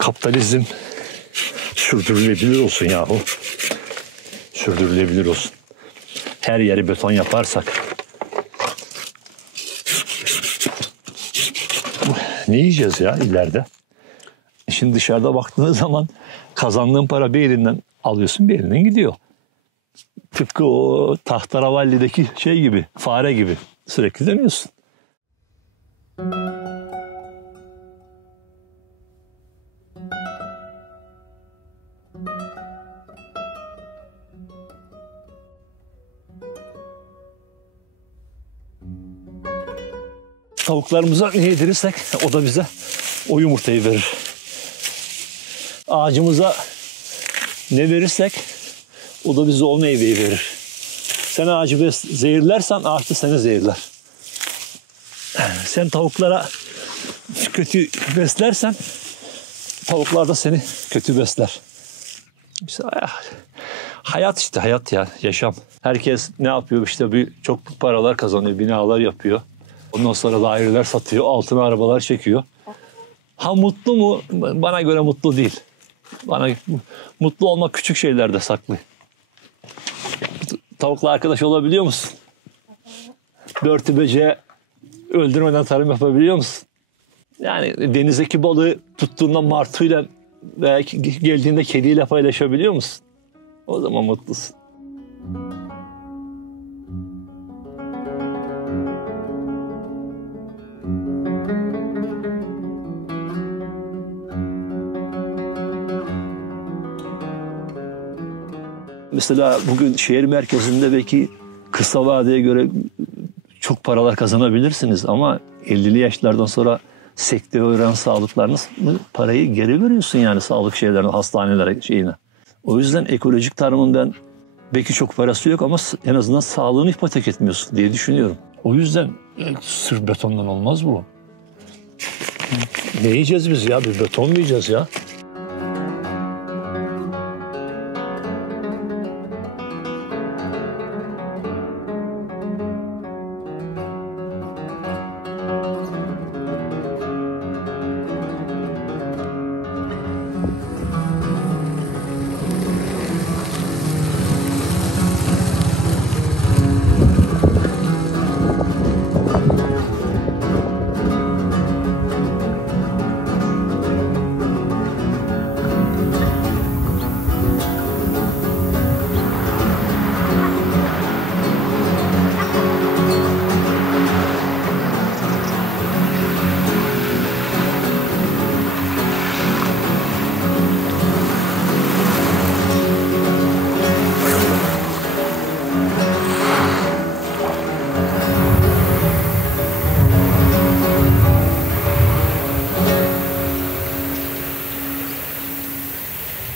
Kapitalizm sürdürülebilir olsun yahu. Sürdürülebilir olsun. Her yeri beton yaparsak ne yiyeceğiz ya ileride? Şimdi dışarıda baktığınız zaman kazandığın para bir elinden alıyorsun, bir elinden gidiyor. Tıpkı o Tahterevalli'deki şey gibi, fare gibi sürekli dönüyorsun. Tavuklarımıza ne yedirirsek o da bize o yumurtayı verir. Ağacımıza ne verirsek o da bize o meyveyi verir. Sen ağacı zehirlersen ağaç da seni zehirler. Sen tavuklara kötü beslersen tavuklar da seni kötü besler. İşte hayat işte hayat ya, yaşam. Herkes ne yapıyor işte çok paralar kazanıyor, binalar yapıyor. Ondan sonra daireler satıyor, altına arabalar çekiyor. Ha mutlu mu? Bana göre mutlu değil. Bana mutlu olmak küçük şeylerde saklı. Tavukla arkadaş olabiliyor musun? Börtü böceği öldürmeden tarım yapabiliyor musun? Yani denizdeki balığı tuttuğunda martıyla veya geldiğinde kediyle paylaşabiliyor musun? O zaman mutlusun. Mesela bugün şehir merkezinde belki kısa vadeye göre çok paralar kazanabilirsiniz ama 50'li yaşlardan sonra sekteye uğrayan sağlıklarınız parayı geri veriyorsun yani sağlık şeylerine, hastanelere şeyine. O yüzden ekolojik tarımın ben belki çok parası yok ama en azından sağlığını ipotek etmiyorsun diye düşünüyorum. O yüzden sırf betondan olmaz bu. Ne yiyeceğiz biz ya? Bir beton mu yiyeceğiz ya?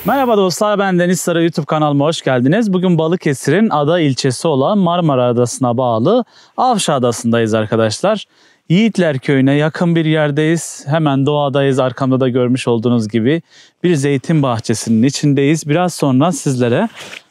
Merhaba dostlar, ben Deniz Sara, YouTube kanalıma hoş geldiniz. Bugün Balıkesir'in ada ilçesi olan Marmara Adası'na bağlı Avşa Adası'ndayız arkadaşlar. Yiğitler Köyü'ne yakın bir yerdeyiz. Hemen doğadayız. Arkamda da görmüş olduğunuz gibi bir zeytin bahçesinin içindeyiz. Biraz sonra sizlere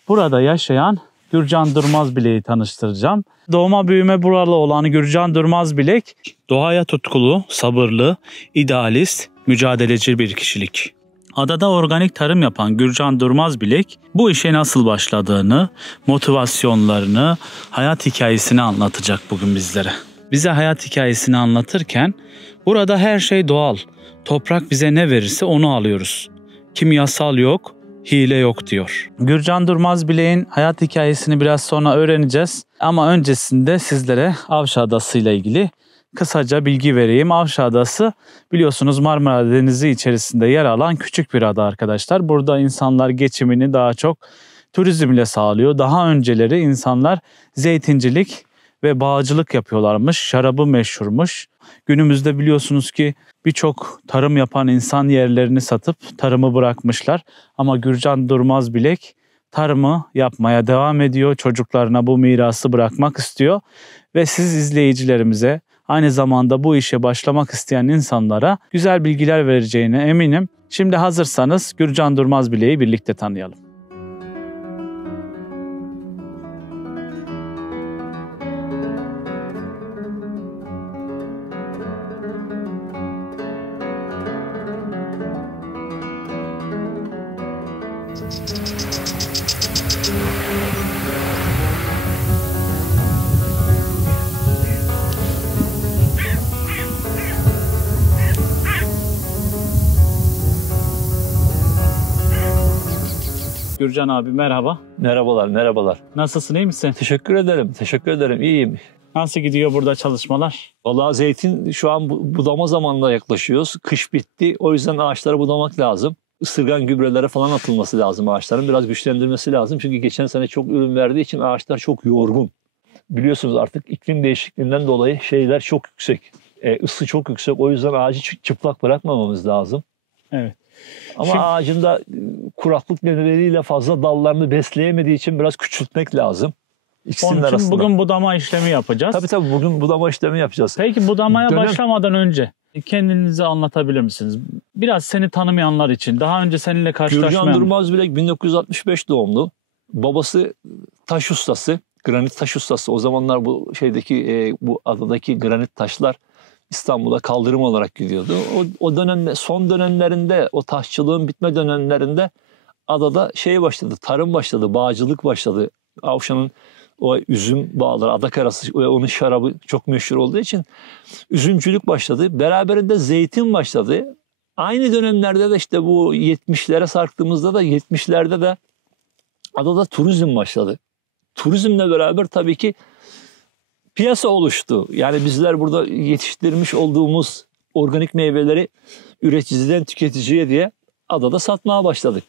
burada yaşayan Gürcan Durmazbilek'i tanıştıracağım. Doğma büyüme buralı olan Gürcan Durmazbilek, doğaya tutkulu, sabırlı, idealist, mücadeleci bir kişilik. Adada organik tarım yapan Gürcan Durmazbilek bu işe nasıl başladığını, motivasyonlarını, hayat hikayesini anlatacak bugün bizlere. Bize hayat hikayesini anlatırken burada her şey doğal. Toprak bize ne verirse onu alıyoruz. Kimyasal yok, hile yok diyor. Gürcan Durmazbilek'in hayat hikayesini biraz sonra öğreneceğiz. Ama öncesinde sizlere Avşa Adası ile ilgili kısaca bilgi vereyim. Avşa Adası biliyorsunuz Marmara Denizi içerisinde yer alan küçük bir ada arkadaşlar. Burada insanlar geçimini daha çok turizmle sağlıyor. Daha önceleri insanlar zeytincilik ve bağcılık yapıyorlarmış. Şarabı meşhurmuş. Günümüzde biliyorsunuz ki birçok tarım yapan insan yerlerini satıp tarımı bırakmışlar. Ama Gürcan Durmazbilek tarımı yapmaya devam ediyor. Çocuklarına bu mirası bırakmak istiyor. Ve siz izleyicilerimize, aynı zamanda bu işe başlamak isteyen insanlara güzel bilgiler vereceğine eminim. Şimdi hazırsanız Gürcan Durmazbilek'i birlikte tanıyalım. Gürcan abi merhaba. Merhabalar, merhabalar. Nasılsın, iyi misin? Teşekkür ederim, teşekkür ederim. İyiyim. Nasıl gidiyor burada çalışmalar? Vallahi zeytin şu an budama zamanına yaklaşıyoruz. Kış bitti. O yüzden ağaçları budamak lazım. Isırgan gübrelere falan atılması lazım ağaçların. Biraz güçlendirmesi lazım. Çünkü geçen sene çok ürün verdiği için ağaçlar çok yorgun. Biliyorsunuz artık iklim değişikliğinden dolayı şeyler çok yüksek. Isı çok yüksek. O yüzden ağacı çıplak bırakmamamız lazım. Evet. Ama Şimdi- ağacın da kuraklık nedeniyle fazla dallarını besleyemediği için biraz küçültmek lazım. İkisinin Onun için arasında. bugün budama işlemi yapacağız. Tabii bugün budama işlemi yapacağız. Peki budamaya Dönem- başlamadan önce kendinizi anlatabilir misiniz? Biraz seni tanımayanlar için. Daha önce seninle Gürcan karşılaşmayan. Durmazbilek 1965 doğumlu. Babası taş ustası, granit taş ustası. O zamanlar bu şeydeki bu adadaki granit taşlar İstanbul'a kaldırım olarak gidiyordu. O dönemde, son dönemlerinde, o taşçılığın bitme dönemlerinde adada şey başladı, tarım başladı, bağcılık başladı. Avşan'ın o üzüm bağları, adakarası ve onun şarabı çok meşhur olduğu için üzümcülük başladı. Beraberinde zeytin başladı. Aynı dönemlerde de işte bu 70'lere sarktığımızda da 70'lerde de adada turizm başladı. Turizmle beraber tabii ki piyasa oluştu. Yani bizler burada yetiştirmiş olduğumuz organik meyveleri üreticiden tüketiciye diye adada satmaya başladık.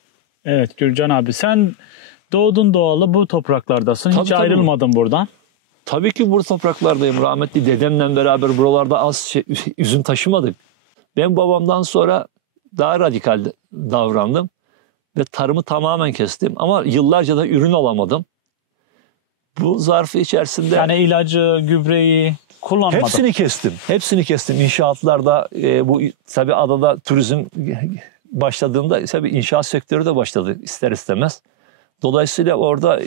Evet Gürcan abi, sen doğdun doğalı bu topraklardasın. Hiç Tabii. ayrılmadın buradan. Tabii ki bu topraklardayım. Rahmetli dedemle beraber buralarda az üzüm taşımadık. Ben babamdan sonra daha radikal davrandım ve tarımı tamamen kestim. Ama yıllarca da ürün alamadım. Bu zarfı içerisinde Yani ilacı, gübreyi kullanmadın. hepsini kestim. Hepsini kestim. İnşaatlarda bu tabii adada turizm başladığında tabii inşaat sektörü de başladı ister istemez. Dolayısıyla orada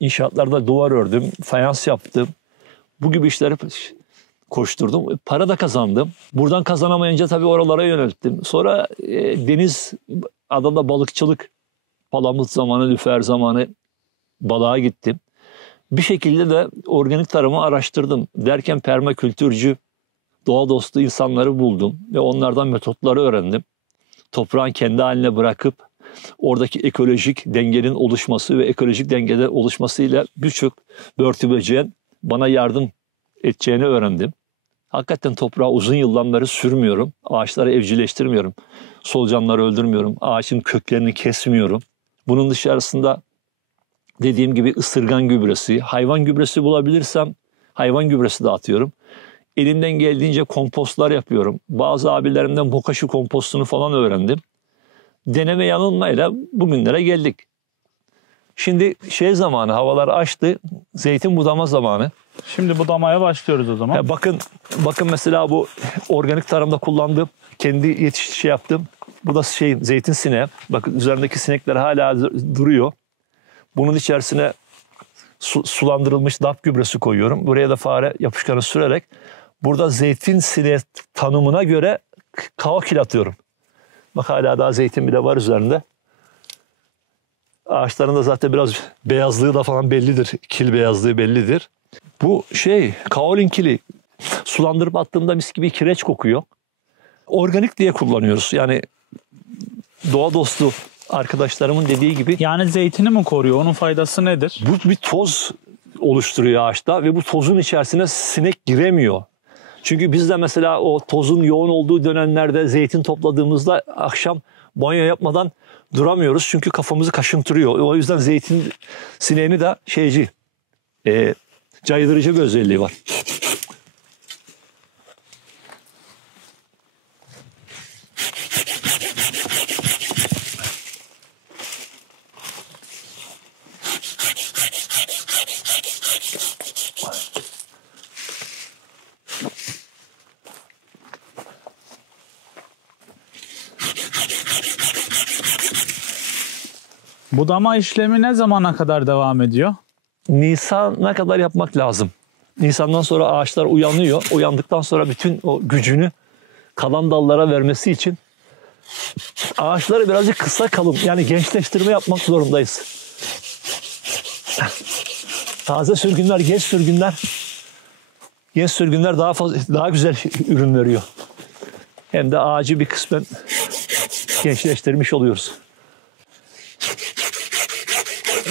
inşaatlarda duvar ördüm, fayans yaptım. Bu gibi işleri koşturdum. Para da kazandım. Buradan kazanamayınca tabii oralara yönelttim. Sonra adada balıkçılık, palamut zamanı, lüfer zamanı balığa gittim. Bir şekilde de organik tarımı araştırdım. Derken permakültürcü, doğa dostu insanları buldum ve onlardan metotları öğrendim. Toprağın kendi haline bırakıp oradaki ekolojik dengenin oluşması ve ekolojik dengede oluşmasıyla birçok börtü böceğin bana yardım edeceğini öğrendim. Hakikaten toprağı uzun yıldan beri sürmüyorum. Ağaçları evcilleştirmiyorum. Solucanları öldürmüyorum. Ağaçın köklerini kesmiyorum. Bunun dışarısında dediğim gibi ısırgan gübresi, hayvan gübresi bulabilirsem hayvan gübresi dağıtıyorum. Elimden geldiğince kompostlar yapıyorum. Bazı abilerimden bokashi kompostunu falan öğrendim. Deneme yanılmayla bugünlere geldik. Şimdi zamanı, havalar açtı. Zeytin budama zamanı. Şimdi budamaya başlıyoruz o zaman. Bakın mesela bu organik tarımda kullandığım, kendi yaptım. Bu da zeytin sineği. Bakın üzerindeki sinekler hala duruyor. Bunun içerisine sulandırılmış DAP gübresi koyuyorum. Buraya da fare yapışkanı sürerek burada zeytin sineği tanımına göre kavakil atıyorum. Bak hala daha zeytin bile var üzerinde. Ağaçların da zaten biraz beyazlığı da falan bellidir. Kil beyazlığı bellidir. Bu kaolin kili sulandırıp attığımda mis gibi kireç kokuyor. Organik diye kullanıyoruz. Yani doğa dostu arkadaşlarımın dediği gibi. Yani zeytini mi koruyor? Onun faydası nedir? Bu bir toz oluşturuyor ağaçta ve bu tozun içerisine sinek giremiyor. Çünkü biz de mesela o tozun yoğun olduğu dönemlerde zeytin topladığımızda akşam banyo yapmadan duramıyoruz. Çünkü kafamızı kaşıntırıyor. O yüzden zeytin sineğini de caydırıcı bir özelliği var. Budama işlemi ne zamana kadar devam ediyor? Nisan'a kadar yapmak lazım. Nisan'dan sonra ağaçlar uyanıyor. Uyandıktan sonra bütün o gücünü kalan dallara vermesi için Ağaçları birazcık kısa kalın. Yani gençleştirme yapmak zorundayız. Taze sürgünler, genç sürgünler daha güzel ürün veriyor. Hem de ağacı bir kısmen gençleştirmiş oluyoruz.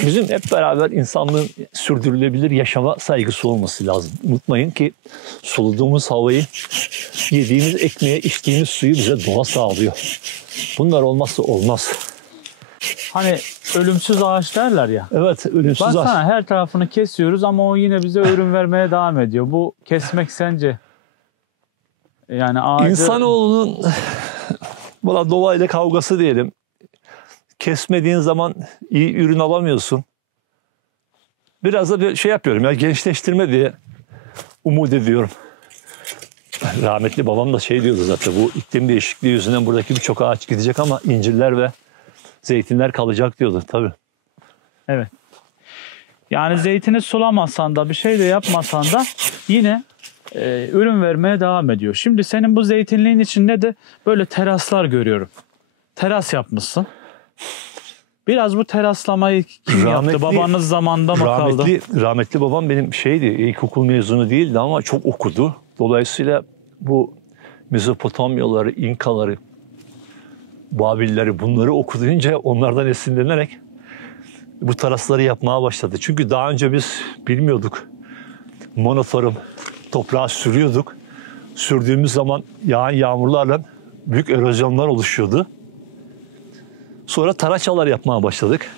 Bizim hep beraber insanlığın sürdürülebilir yaşama saygısı olması lazım. Unutmayın ki soluduğumuz havayı, yediğimiz ekmeği, içtiğimiz suyu bize doğa sağlıyor. Bunlar olmazsa olmaz. Hani ölümsüz ağaç derler ya. Evet, ölümsüz ağaç. Baksana her tarafını kesiyoruz ama o yine bize ürün vermeye devam ediyor. Bu kesmek sence? Yani ağacı... İnsanoğlunun buna doğayla kavgası diyelim. Kesmediğin zaman iyi ürün alamıyorsun. Biraz da bir şey yapıyorum ya, gençleştirme diye umut ediyorum. Rahmetli babam da şey diyordu zaten, bu iklim değişikliği yüzünden buradaki birçok ağaç gidecek ama incirler ve zeytinler kalacak diyordu tabii. Evet. Yani zeytini sulamazsan da bir şey de yapmasan da yine ürün vermeye devam ediyor. Şimdi senin bu zeytinliğin içinde de böyle teraslar görüyorum. Teras yapmışsın. Biraz bu teraslamayı kim yaptı? Babanız zamanında mı kaldı? Rahmetli babam benim şeydi, ilkokul mezunu değildi ama çok okudu. Dolayısıyla bu Mezopotamyaları, İnkaları, Babilleri bunları okuyunca onlardan esinlenerek bu terasları yapmaya başladı. Çünkü daha önce biz bilmiyorduk. Monotarım, toprağa sürüyorduk. Sürdüğümüz zaman yağan yağmurlarla büyük erozyonlar oluşuyordu. Sonra taraçalar yapmaya başladık.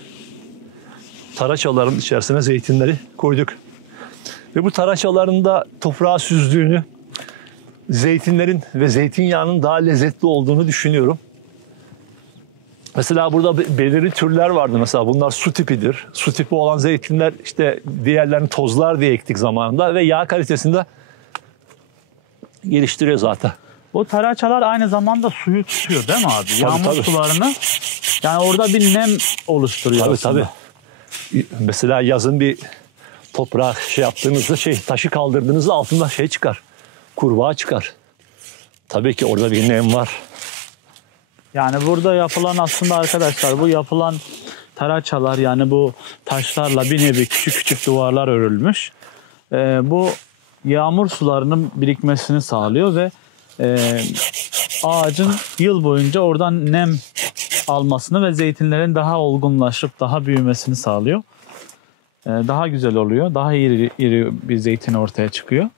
Taraçaların içerisine zeytinleri koyduk. Ve bu taraçaların da toprağa süzdüğünü, zeytinlerin ve zeytinyağının daha lezzetli olduğunu düşünüyorum. Mesela burada belirli türler vardı. Mesela bunlar su tipidir. Su tipi olan zeytinler işte diğerlerini tozlar diye ektik zamanında ve yağ kalitesinde geliştiriyor zaten. O taraçalar aynı zamanda suyu tutuyor değil mi abi? Tabii, Yağmur tabii. sularını, yani orada bir nem oluşturuyor Tabii aslında. tabii. Mesela yazın bir toprağa şey yaptığınızda, taşı kaldırdığınızda altında şey çıkar. Kurbağa çıkar. Tabii ki orada bir nem var. Yani burada yapılan aslında arkadaşlar, bu yapılan taraçalar, yani bu taşlarla bir nevi küçük küçük duvarlar örülmüş. Bu yağmur sularının birikmesini sağlıyor ve ağacın yıl boyunca oradan nem almasını ve zeytinlerin daha olgunlaşıp daha büyümesini sağlıyor. Daha güzel oluyor. Daha iri bir zeytin ortaya çıkıyor.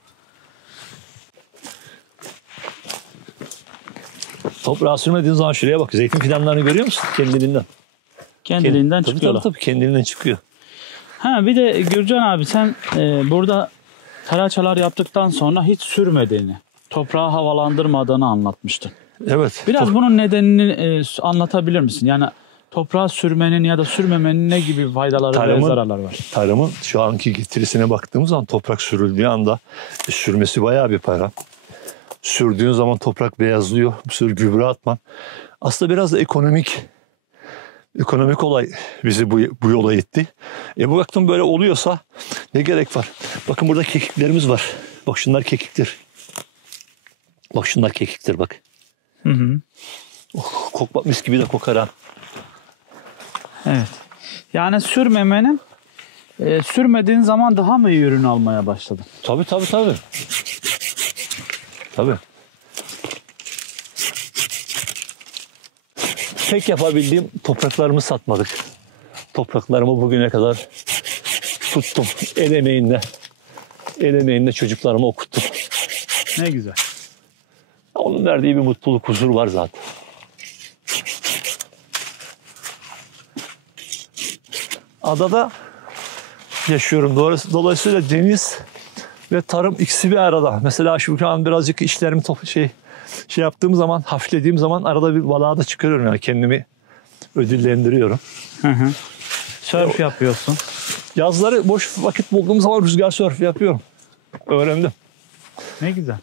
Toprağa sürmediğin zaman şuraya bak. Zeytin fidanlarını görüyor musun? Kendiliğinden. Kendiliğinden Tabii, çıkıyorlar. tabii, kendinden çıkıyor. Ha, bir de Gürcan abi, sen burada taraçalar yaptıktan sonra hiç sürmediğini, toprağı havalandırmadığını anlatmıştın. Evet. Biraz bunun nedenini anlatabilir misin? Yani toprağa sürmenin ya da sürmemenin ne gibi faydaları ve zararları var? Tarımın şu anki getirisine baktığımız zaman toprak sürüldüğü anda sürmesi bayağı bir para. Sürdüğün zaman toprak beyazlıyor. Bir sürü gübre atman. Aslında biraz da ekonomik olay bizi bu yola itti. Bu baktım böyle oluyorsa ne gerek var? Bakın burada kekiklerimiz var. Bak şunlar kekiktir. Bak şunlar kekiktir bak. Hı hı. Oh, kokmak mis gibi de kokar ha. Evet. Yani sürmemenin sürmediğin zaman daha mı iyi ürün almaya başladın? Tabii. Tabii. Tek yapabildiğim topraklarımı satmadık. Topraklarımı bugüne kadar tuttum. El emeğinle çocuklarımı okuttum. Ne güzel. Onun verdiği bir mutluluk, huzur var zaten. Adada yaşıyorum. Dolayısıyla deniz ve tarım ikisi bir arada. Mesela şu an birazcık işlerimi şey yaptığım zaman, hafiflediğim zaman arada bir balığa da çıkarıyorum. Yani kendimi ödüllendiriyorum. Hı hı. Sörf yapıyorsun. Yazları boş vakit bulduğum zaman rüzgar sörfü yapıyorum. Öğrendim. Ne güzel.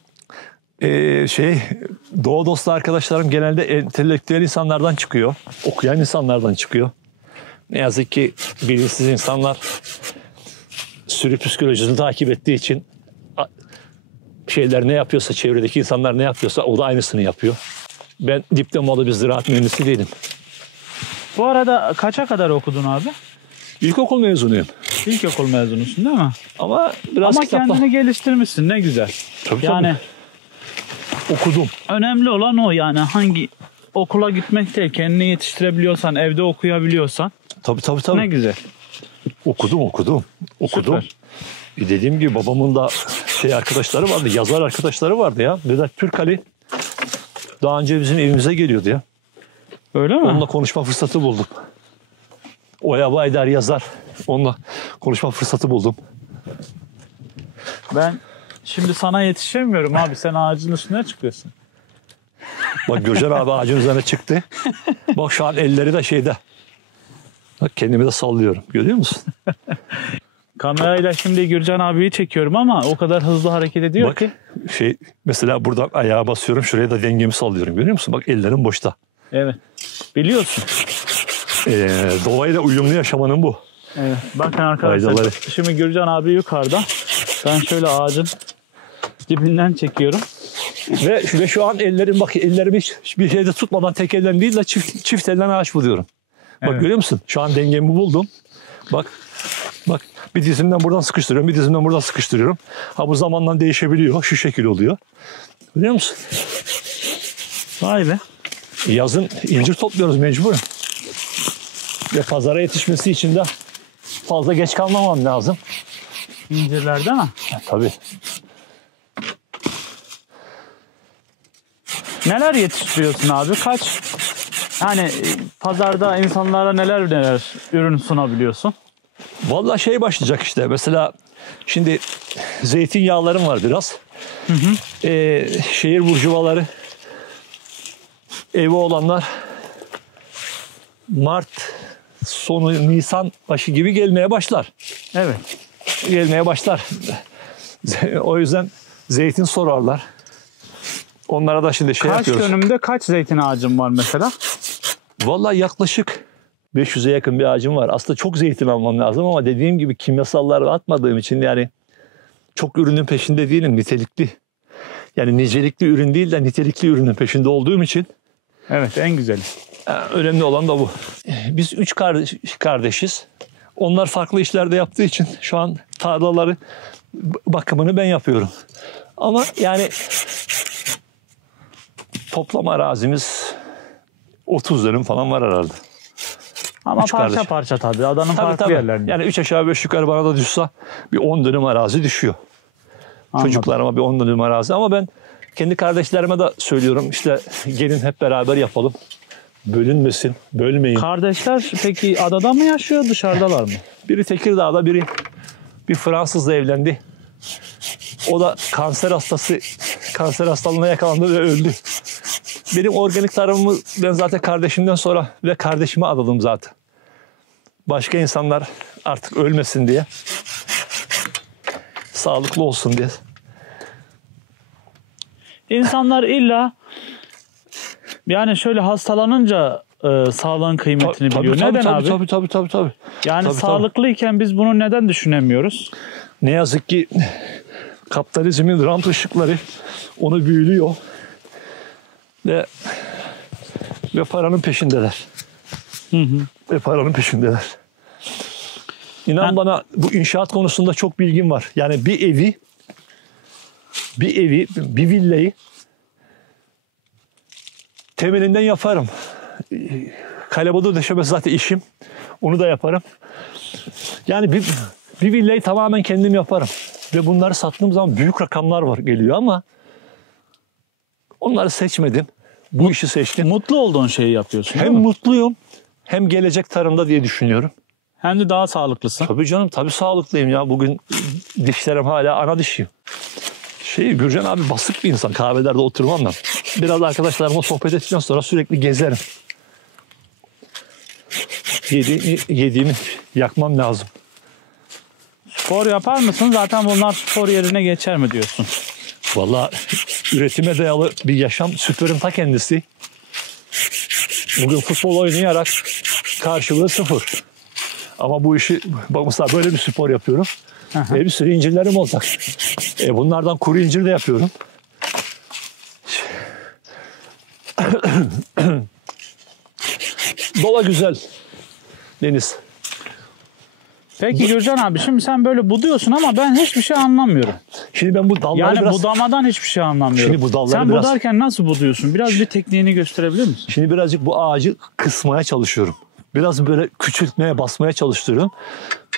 Doğa dostu arkadaşlarım genelde entelektüel insanlardan çıkıyor. Okuyan insanlardan çıkıyor. Ne yazık ki bilinçsiz insanlar sürü psikolojisini takip ettiği için şeyler ne yapıyorsa, çevredeki insanlar ne yapıyorsa o da aynısını yapıyor. Ben diplomalı bir ziraat mühendisi değilim. Bu arada kaça kadar okudun abi? İlkokul mezunuyum. İlkokul mezunusun değil mi? Ama biraz Ama kitapla... kendini geliştirmişsin, ne güzel. Tabii, yani okudum. önemli olan o, yani hangi okula gitmek değil, kendini yetiştirebiliyorsan, evde okuyabiliyorsan. Tabii. Ne güzel. Okudum. Süper. Dediğim gibi babamın da arkadaşları vardı, yazar arkadaşları vardı ya. Vedat Türkali daha önce bizim evimize geliyordu ya. Öyle mi? Onunla konuşma fırsatı buldum. Oya Baydar yazar. Onunla konuşma fırsatı buldum. Ben şimdi sana yetişemiyorum abi. Sen ağacın üstüne çıkıyorsun. Bak Gürcan abi ağacın üzerine çıktı. Bak şu an elleri de şeyde. Bak kendimi de sallıyorum. Görüyor musun? Kamerayla şimdi Gürcan abiyi çekiyorum ama o kadar hızlı hareket ediyor Bak ki. mesela buradan ayağa basıyorum. Şuraya da dengemi sallıyorum. Görüyor musun? Bak ellerim boşta. Evet. Biliyorsun. Doğayla uyumlu yaşamanın bu. Evet. Bakın arkadaşlar. Faydaları. Şimdi Gürcan abi yukarıda. Ben şöyle ağacın dibinden çekiyorum. Ve şu an ellerimi hiçbir şeyde tutmadan tek elden değil de çift elden ağaç buluyorum. Bak Evet. görüyor musun? Şu an dengemi buldum. Bak bir dizimden buradan sıkıştırıyorum, bir dizimden buradan sıkıştırıyorum. Ha bu zamanla değişebiliyor. Şu şekil oluyor. Görüyor musun? Vay be. Yazın incir topluyoruz mecburen. Ve pazara yetişmesi için de fazla geç kalmamam lazım. İncirler değil mi? Tabii. Neler yetiştiriyorsun abi? Kaç? Yani pazarda insanlara neler ürün sunabiliyorsun? Vallahi başlayacak işte. Mesela şimdi zeytinyağlarım var biraz. Şehir burjuvaları evi olanlar Mart sonu Nisan başı gibi gelmeye başlar. Evet. Gelmeye başlar. O yüzden zeytin sorarlar. Onlara da şimdi Kaç yapıyoruz. dönümde kaç zeytin ağacın var mesela? Vallahi yaklaşık 500'e yakın bir ağacım var. Aslında çok zeytin almam lazım ama dediğim gibi kimyasallar atmadığım için yani çok ürünün peşinde değilim. Nitelikli. Yani nicelikli ürün değil de nitelikli ürünün peşinde olduğum için. Evet, en güzeli. Önemli olan da bu. Biz 3 kardeşiz. Onlar farklı işlerde yaptığı için şu an tarlaları bakımını ben yapıyorum. Ama yani toplam arazimiz 30 dönüm falan var herhalde. Ama Üç parça kardeş. parça tabii. Adanın farklı Tabii. yerlerinde. Yani 3 aşağı 5 yukarı bana da düşse bir 10 dönüm arazi düşüyor. Anladım. Çocuklarıma bir 10 dönüm arazi ama ben kendi kardeşlerime de söylüyorum işte gelin hep beraber yapalım. Bölünmesin, bölmeyin. Kardeşler peki adada mı yaşıyor, dışarıdalar mı? Biri Tekirdağ'da, biri bir Fransızla evlendi. O da kanser hastalığına yakalandı ve öldü. Benim organik tarımımı ben zaten kardeşimden sonra ve kardeşime adadım zaten. Başka insanlar artık ölmesin diye, sağlıklı olsun diye. İnsanlar illa yani şöyle hastalanınca sağlığın kıymetini biliyor. Neden abi? Tabii. Yani Tabii. sağlıklıyken biz bunu neden düşünemiyoruz? Ne yazık ki kapitalizmin rant ışıkları onu büyülüyor ve paranın peşindeler. Ve paranın peşindeler. İnan bana bu inşaat konusunda çok bilgim var. Yani bir bir villayı temelinden yaparım. Kalebodu döşemesi zaten işim. Onu da yaparım. Yani bir villayı tamamen kendim yaparım. Ve bunları sattığım zaman büyük rakamlar geliyor ama onları seçmedim. Bu işi seçtim. Mutlu olduğun şeyi yapıyorsun. Hem mutluyum hem gelecek tarımda diye düşünüyorum. Hem de daha sağlıklısın. Tabii canım, tabii sağlıklıyım ya. Bugün dişlerim hala ana dişiyim. Gürcan abi basık bir insan. Kahvelerde oturmam ben. Biraz arkadaşlarımla sohbet ettikten sonra sürekli gezerim. Yediğimi yakmam lazım. Spor yapar mısın? Zaten bunlar spor yerine geçer mi diyorsun? Vallahi üretime dayalı bir yaşam sporun ta kendisi. Bugün futbol oynayarak karşılığı 0. Ama bu işi bak mesela böyle bir spor yapıyorum. Bir sürü incirlerim olacak. Bunlardan kuru incir de yapıyorum. Dola güzel. Deniz. Peki Gürcan abi, şimdi sen böyle buduyorsun ama ben hiçbir şey anlamıyorum. Şimdi ben bu dalları Yani biraz... budamadan hiçbir şey anlamıyorum. Şimdi bu dalları sen biraz... budarken nasıl buduyorsun? Biraz bir tekniğini gösterebilir misin? Şimdi birazcık bu ağacı kısmaya çalışıyorum. Biraz böyle küçültmeye, basmaya çalıştırıyorum.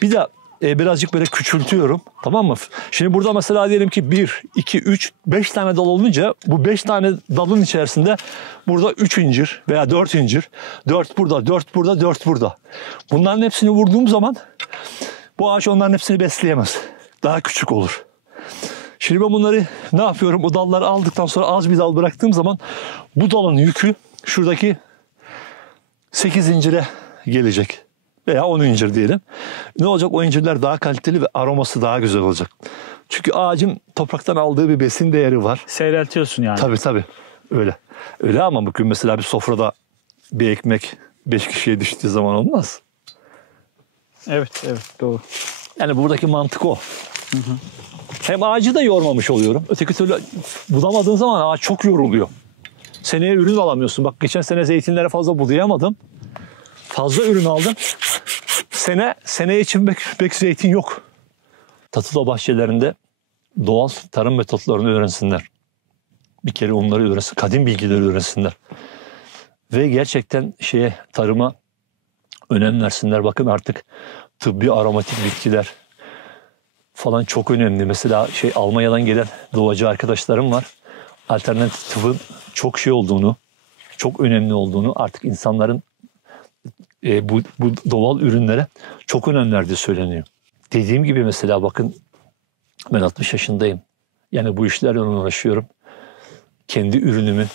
Bir de birazcık böyle küçültüyorum. Tamam mı? Şimdi burada mesela diyelim ki 1, 2, 3, 5 tane dal olunca bu 5 tane dalın içerisinde burada 3 incir veya 4 incir. 4 burada, 4 burada, 4 burada. Bunların hepsini vurduğum zaman bu ağaç onların hepsini besleyemez. Daha küçük olur. Şimdi ben bunları ne yapıyorum? Bu dalları aldıktan sonra az bir dal bıraktığım zaman bu dalın yükü şuradaki 8 incire gelecek. Veya 10 incir diyelim. Ne olacak? O incirler daha kaliteli ve aroması daha güzel olacak. Çünkü ağacın topraktan aldığı bir besin değeri var. Seyreltiyorsun yani. Tabii. Öyle. Öyle ama bugün mesela bir sofrada bir ekmek 5 kişiye düştüğü zaman olmaz. Evet doğru. Yani buradaki mantık o. Hem ağacı da yormamış oluyorum. Öteki türlü budamadığın zaman ağaç çok yoruluyor. Seneye ürün alamıyorsun. Bak geçen sene zeytinlere fazla budayamadım. Fazla ürün aldım. Seneye için pek zeytin yok. Tatlıda bahçelerinde doğal tarım metotlarını öğrensinler. Bir kere onları öğrensin. Kadim bilgileri öğrensinler. Ve gerçekten tarıma önem versinler. Bakın artık tıbbi aromatik bitkiler falan çok önemli. Mesela Almanya'dan gelen doğacı arkadaşlarım var. Alternatif tıbbın çok olduğunu, çok önemli olduğunu, artık insanların bu doğal ürünlere çok önem verdiği söyleniyor. Dediğim gibi mesela bakın ben 60 yaşındayım. Yani bu işlerle uğraşıyorum. Kendi ürünümü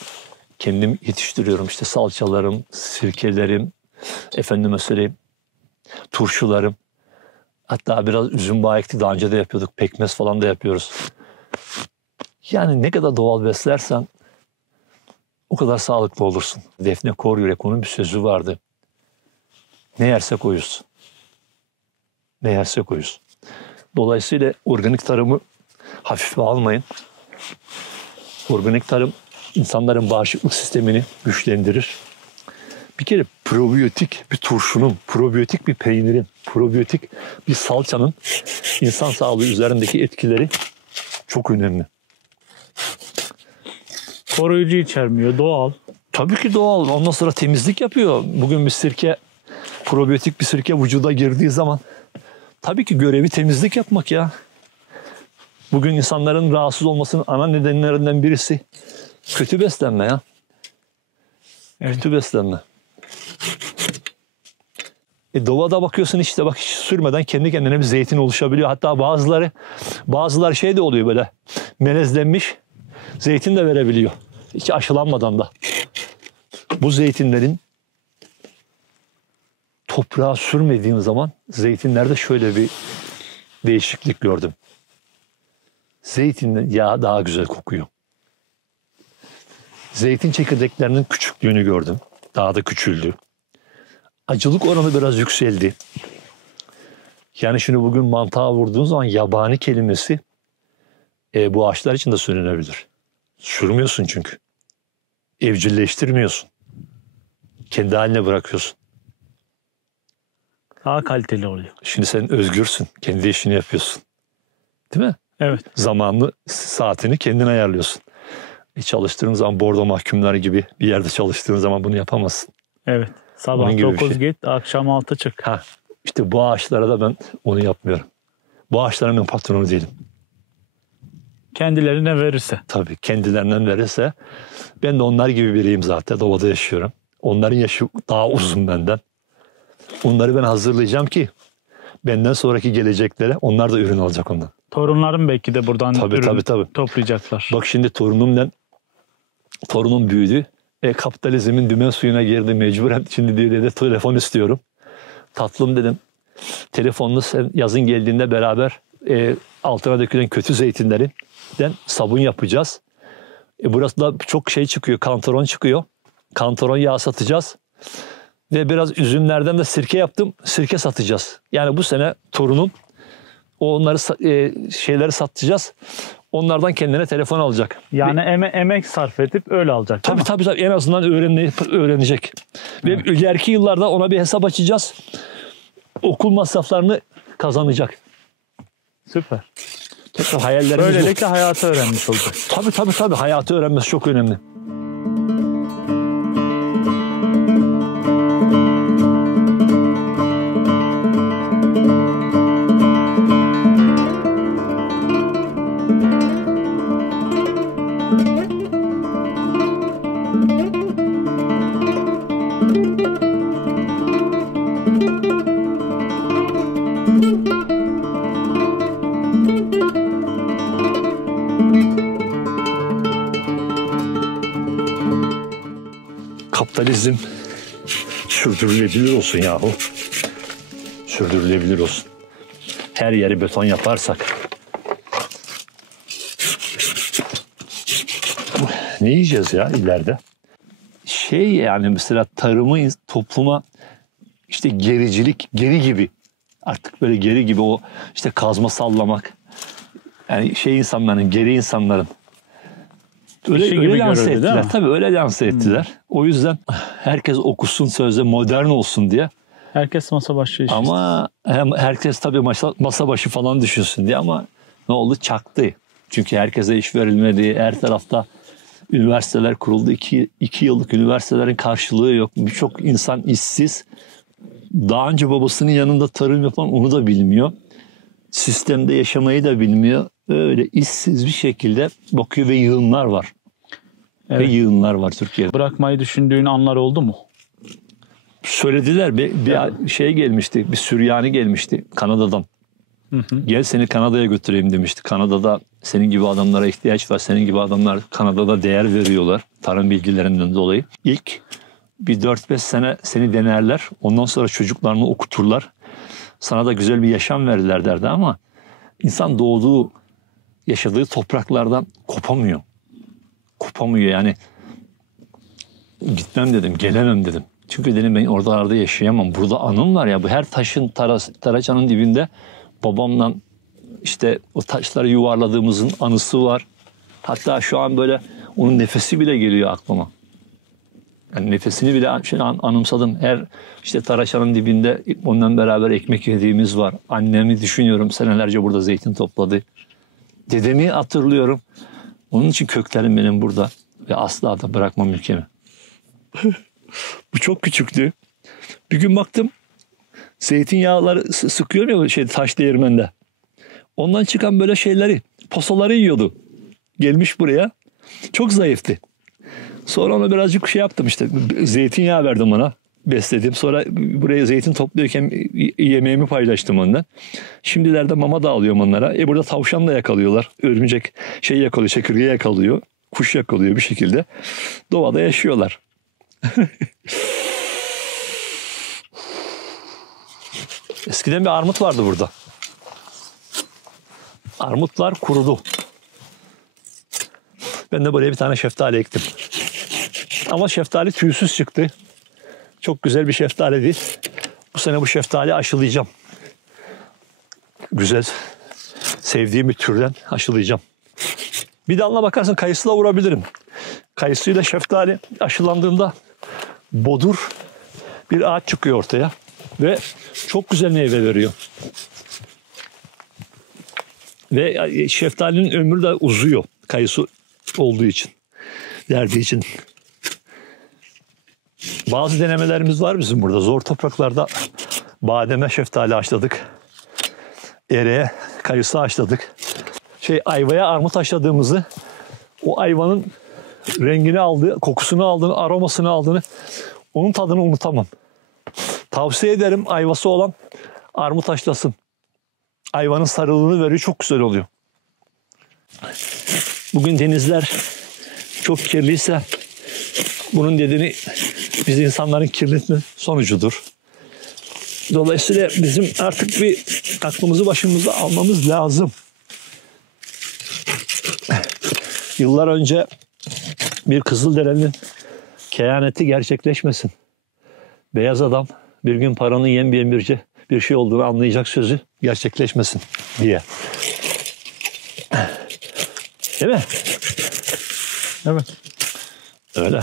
kendim yetiştiriyorum. İşte salçalarım, sirkelerim, efendime söyleyeyim turşularım. Hatta biraz üzüm bağı ektik. Daha önce de yapıyorduk. Pekmez falan da yapıyoruz. Yani ne kadar doğal beslersen o kadar sağlıklı olursun. Defne Koryürek, onun bir sözü vardı. Ne yersek oyuz. Ne yersek oyuz. Dolayısıyla organik tarımı hafife almayın. Organik tarım insanların bağışıklık sistemini güçlendirir. Bir kere probiyotik bir turşunun, probiyotik bir peynirin, probiyotik bir salçanın insan sağlığı üzerindeki etkileri çok önemli. Koruyucu içermiyor, doğal. Tabii ki doğal. Ondan sonra temizlik yapıyor. Bugün bir sirke, probiyotik bir sirke vücuda girdiği zaman tabii ki görevi temizlik yapmak ya. Bugün insanların rahatsız olmasının ana nedenlerinden birisi kötü beslenme ya. Evet. Kötü beslenme. Doğada bakıyorsun işte bak hiç sürmeden kendi kendine bir zeytin oluşabiliyor. Hatta bazıları de oluyor böyle melezlenmiş zeytin de verebiliyor. Hiç aşılanmadan da. Bu zeytinlerin toprağa sürmediğim zaman zeytinlerde şöyle bir değişiklik gördüm. Zeytinin yağı daha güzel kokuyor. Zeytin çekirdeklerinin küçüklüğünü gördüm. Daha da küçüldü. Acılık oranı biraz yükseldi. Yani şimdi bugün mantığa vurduğun zaman yabani kelimesi bu ağaçlar için de söylenebilir. Sürmüyorsun çünkü. Evcilleştirmiyorsun. Kendi haline bırakıyorsun. Daha kaliteli oluyor. Şimdi sen özgürsün. Kendi işini yapıyorsun. Değil mi? Evet. Zamanını, saatini kendin ayarlıyorsun. Çalıştığın zaman bordo mahkumları gibi bir yerde çalıştığın zaman bunu yapamazsın. Evet. Sabah 9 git, akşam 6 çık. İşte bu ağaçlara da ben onu yapmıyorum. Bu ağaçların ben patronu değilim. Kendilerine verirse. Tabii kendilerinden verirse. Ben de onlar gibi biriyim zaten. Doğada yaşıyorum. Onların yaşı daha uzun benden. Onları ben hazırlayacağım ki benden sonraki geleceklere onlar da ürün alacak ondan. Torunlarım belki de buradan ürün tabii. toplayacaklar. Bak şimdi torunum büyüdü. Kapitalizmin dümen suyuna girdi mecburen. Şimdi diyor telefon istiyorum. Tatlım dedim. Telefonunu sen yazın geldiğinde beraber altına dökülen kötü zeytinlerinden sabun yapacağız. Burası da çok çıkıyor. Kantaron çıkıyor. Kantaron yağı satacağız. Ve biraz üzümlerden de sirke yaptım. Sirke satacağız. Yani bu sene torunum onları şeyleri satacağız. Onlardan kendine telefon alacak. Yani emek sarf edip öyle alacak. Tabii en azından öğrenecek. Ve ileriki yıllarda ona bir hesap açacağız. Okul masraflarını kazanacak. Süper. Tekrar hayallerimiz bu. Böylelikle hayatı öğrenmiş olacak. Tabii. Hayatı öğrenmesi çok önemli. Kapitalizm sürdürülebilir olsun yahu. Sürdürülebilir olsun. Her yeri beton yaparsak ne yiyeceğiz ya ileride? Yani mesela tarımı topluma işte geri gibi artık böyle geri gibi o işte kazma sallamak yani geri insanların öyle lanse ettiler. Tabii öyle lanse ettiler. O yüzden herkes okusun sözde modern olsun diye. Herkes masa başı işi. Ama herkes tabii masa başı falan düşünsün diye ama ne oldu? Çaktı. Çünkü herkese iş verilmedi. Her tarafta üniversiteler kuruldu. 2 yıllık üniversitelerin karşılığı yok. Birçok insan işsiz. Daha önce babasının yanında tarım yapan onu da bilmiyor. Sistemde yaşamayı da bilmiyor. Öyle işsiz bir şekilde bakıyor ve yığınlar var. Evet. Ve yığınlar var Türkiye'de. Bırakmayı düşündüğün anlar oldu mu? Söylediler. Bir şey gelmişti. Bir Süryani gelmişti Kanada'dan. Gel seni Kanada'ya götüreyim demişti. Kanada'da senin gibi adamlara ihtiyaç var. Senin gibi adamlar Kanada'da değer veriyorlar. Tarım bilgilerinden dolayı. İlk bir 4-5 sene seni denerler. Ondan sonra çocuklarını okuturlar. Sana da güzel bir yaşam verirler derdi ama insan yaşadığı topraklardan kopamıyor. Kopamıyor yani. Gitmem dedim, gelemem dedim. Çünkü dedim ben oralarda yaşayamam. Burada anım var ya. Bu her taşın taraçanın dibinde babamla işte o taşları yuvarladığımızın anısı var. Hatta şu an böyle onun nefesi bile geliyor aklıma. Yani nefesini bile anımsadım. Her işte taraçanın dibinde onunla beraber ekmek yediğimiz var. Annemi düşünüyorum. Senelerce burada zeytin topladı. Dedemi hatırlıyorum. Onun için köklerim benim burada. Ve asla da bırakmam ülkemi. Bu çok küçüktü. Bir gün baktım. Zeytinyağları sıkıyorum ya taş değirmende. Ondan çıkan böyle posaları yiyordu. Gelmiş buraya. Çok zayıftı. Sonra ona birazcık şey yaptım işte. Zeytinyağı verdim ona. Besledim. Sonra buraya zeytin topluyorken yemeğimi paylaştım ondan. Şimdilerde mama da alıyorum onlara. Burada tavşan da yakalıyorlar. Örümcek yakalıyor, çekirge yakalıyor. Kuş yakalıyor bir şekilde. Doğada yaşıyorlar. Eskiden bir armut vardı burada. Armutlar kurudu. Ben de buraya bir tane şeftali ektim. Ama şeftali tüysüz çıktı. Çok güzel bir şeftali değil. Bu sene bu şeftali aşılayacağım. Güzel, sevdiğim bir türden aşılayacağım. Bir dalına bakarsın kayısıyla vurabilirim. Kayısıyla şeftali aşılandığında bodur bir ağaç çıkıyor ortaya. Ve çok güzel meyve veriyor. Ve şeftalinin ömrü de uzuyor. Kayısı olduğu için. Verdiği için. Bazı denemelerimiz var bizim burada. Zor topraklarda bademe şeftali haşladık. Ereğe kayısı haşladık. Ayvaya armut haşladığımızı o ayvanın rengini aldığı, kokusunu aldığını, aromasını aldığını onun tadını unutamam. Tavsiye ederim ayvası olan armut haşlasın. Ayvanın sarılığını veriyor. Çok güzel oluyor. Bugün denizler çok kirliyse bunun dediğini biz insanların kirletme sonucudur. Dolayısıyla bizim artık bir aklımızı başımıza almamız lazım. Yıllar önce bir Kızılderili'nin kehaneti gerçekleşmesin. Beyaz adam bir gün paranın yenmeyen bir şey olduğunu anlayacak sözü gerçekleşmesin diye. Değil mi? Evet. Öyle.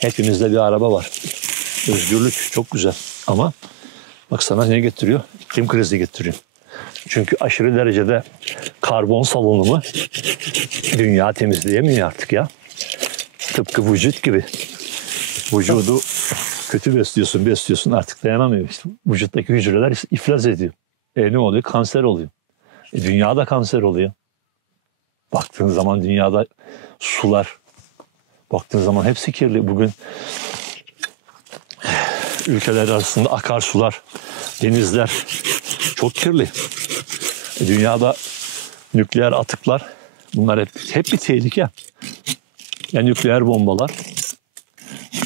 Hepimizde bir araba var. Özgürlük çok güzel. Ama bak sana ne getiriyor? İklim krizi getiriyor. Çünkü aşırı derecede karbon salınımı dünya temizleyemiyor artık ya. Tıpkı vücut gibi. Vücudu kötü besliyorsun artık dayanamıyor. İşte vücuttaki hücreler iflas ediyor. Ne oluyor? Kanser oluyor. Dünyada kanser oluyor. Baktığın zaman dünyada sular, baktığın zaman hepsi kirli. Bugün ülkeler arasında akarsular, denizler çok kirli. Dünyada nükleer atıklar, bunlar hep bir tehlike. Ya nükleer bombalar.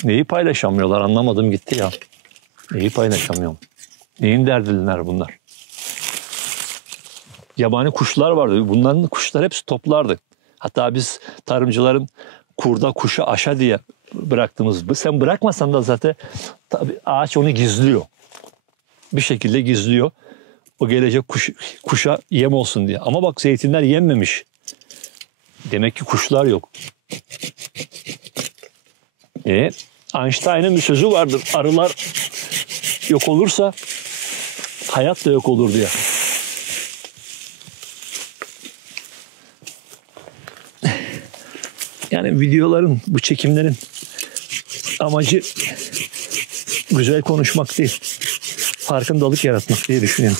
Neyi paylaşamıyorlar anlamadım gitti ya. Neyi paylaşamıyorum? Neyin derdinler bunlar? Yabani kuşlar vardı. Bunların kuşlar hepsi toplardı. Hatta biz tarımcıların kurda kuşa aşa diye bıraktığımız. Sen bırakmasan da zaten tabii ağaç onu gizliyor. Bir şekilde gizliyor. O gelecek kuşa yem olsun diye. Ama bak zeytinler yenmemiş. Demek ki kuşlar yok. Einstein'ın bir sözü vardır. Arılar yok olursa hayat da yok olur diye. Yani videoların, bu çekimlerin amacı güzel konuşmak değil. Farkındalık yaratmak diye düşünüyorum.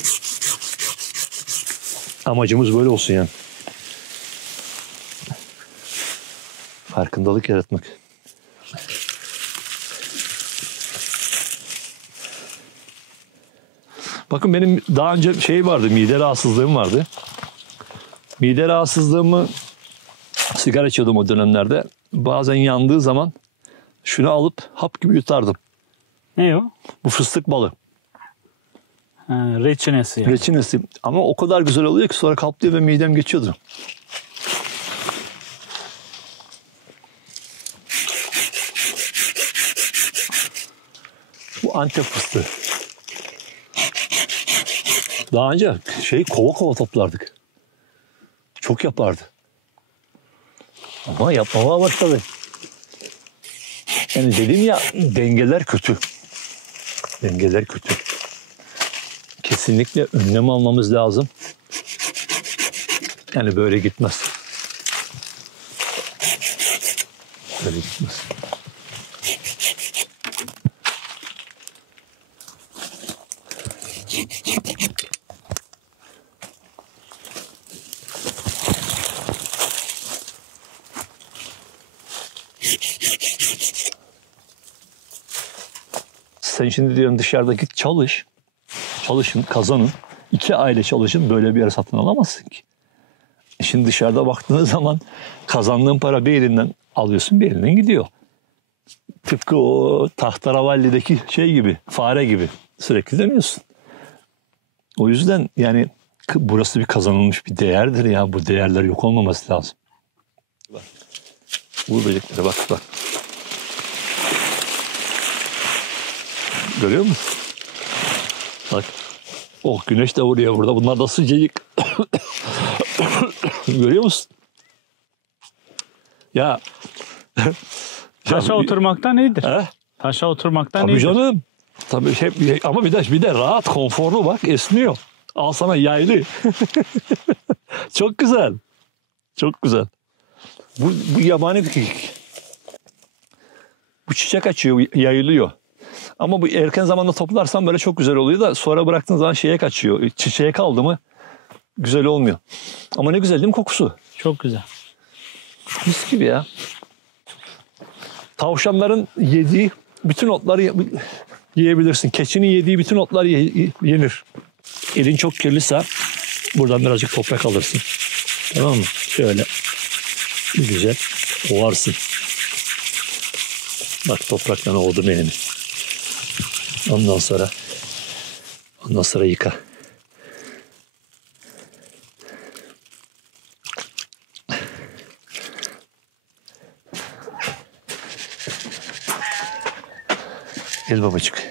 Amacımız böyle olsun yani. Farkındalık yaratmak. Bakın benim daha önce vardı, mide rahatsızlığım vardı. Mide rahatsızlığımı sigara içiyordum o dönemlerde. Bazen yandığı zaman şunu alıp hap gibi yutardım. Ne o? Bu fıstık balı. Reçinesi yani. Reçinesi. Ama o kadar güzel oluyor ki sonra kaplıyor ve midem geçiyordu. Bu Antep fıstığı. Daha önce kova kova toplardık. Çok yapardı. Ama yapmama başladı. Yani dedim ya dengeler kötü. Dengeler kötü. Kesinlikle önlem almamız lazım. Yani böyle gitmez. Böyle gitmez. Sen şimdi diyorsun dışarıda git çalış. Çalışın, kazanın. 2 aile çalışın, böyle bir yer satın alamazsın ki. Şimdi dışarıda baktığın zaman kazandığın para bir elinden alıyorsun, bir elinden gidiyor. Tıpkı o Tahterevalli'deki gibi, fare gibi sürekli dönüyorsun. O yüzden yani burası bir kazanılmış bir değerdir ya. Bu değerler yok olmaması lazım. Bak. Uğur böcekleri bak. Görüyor musun? Bak. Oh güneş de vuruyor burada. Bunlar da sıcacık. Görüyor musun? Ya. Taşa oturmaktan iyidir. He? Taşa oturmaktan Tabii iyidir. canım. Tabii ama bir de rahat, konforlu bak esniyor. Al sana yaylı. Çok güzel. Çok güzel. Bu yabani bir kekik. Bu çiçek açıyor, yayılıyor. Ama bu erken zamanda toplarsan böyle çok güzel oluyor da sonra bıraktığın zaman kaçıyor. Çiçeğe kaldı mı güzel olmuyor. Ama ne güzel değil mi kokusu? Çok güzel. Mis gibi ya. Tavşanların yediği bütün otları yiyebilirsin. Keçinin yediği bütün otlar yenir. Elin çok kirliyse buradan birazcık toprak alırsın. Tamam mı? Şöyle bir güzel ovarsın. Bak topraktan ovdum elimi. Ondan sonra yıka. Gel babacık.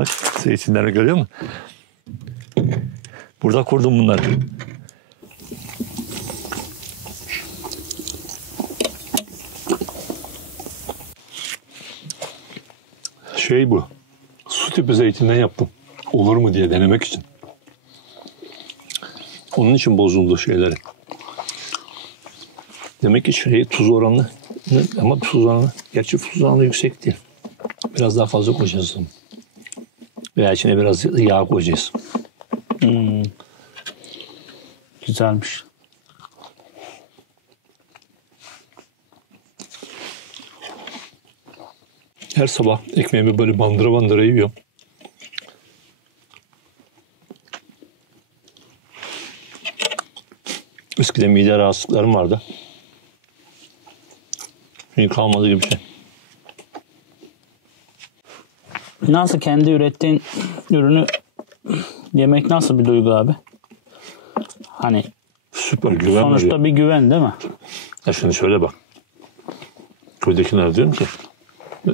Bak zeytinleri görüyor musun? Burada kurdum bunları. Bu. Su tipi zeytinden yaptım. Olur mu diye denemek için. Onun için bozuldu şeyleri. Demek ki tuz oranı ama tuz oranı gerçi tuz oranı yüksek değil. Biraz daha fazla koyacağız. Veya içine biraz yağ koyacağız. Güzelmiş. Her sabah ekmeğimi böyle bandıra bandıra yiyorum. Eskiden mide rahatsızlıklarım vardı. Şimdi kalmadı gibi bir şey. Nasıl kendi ürettiğin ürünü yemek nasıl bir duygu abi? Hani süper güven sonuçta veriyor. Bir güven değil mi? Ya şimdi şöyle bak. Köydekiler diyorum ki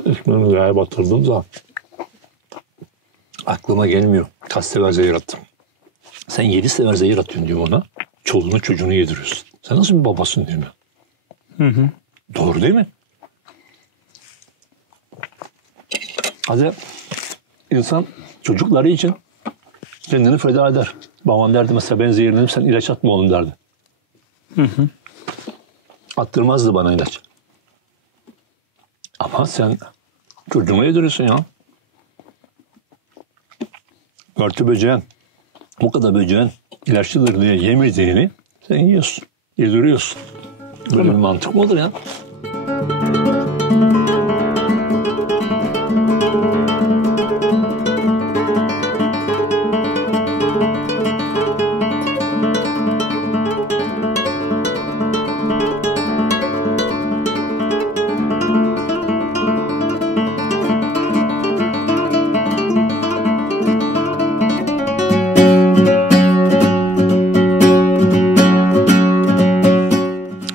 ekmeğimi yağa batırdığım zaman aklıma gelmiyor. Kaç sefer zehir attım. Sen 7 sefer zehir atıyorsun diyor ona. Çoluğunu çocuğunu yediriyorsun. Sen nasıl bir babasın diyor. Hı. Doğru değil mi? Hadi insan çocukları için kendini feda eder. Babam derdi mesela ben zehirlenip sen ilaç atma oğlum derdi. Hı. Attırmazdı bana ilaç. Ama sen çocuğuma yediriyorsun ya. Örtü böceğin, bu kadar böceğin ilaçlıdır diye yemediğini sen yiyorsun, yediriyorsun. Böyle bir mantık mı olur ya?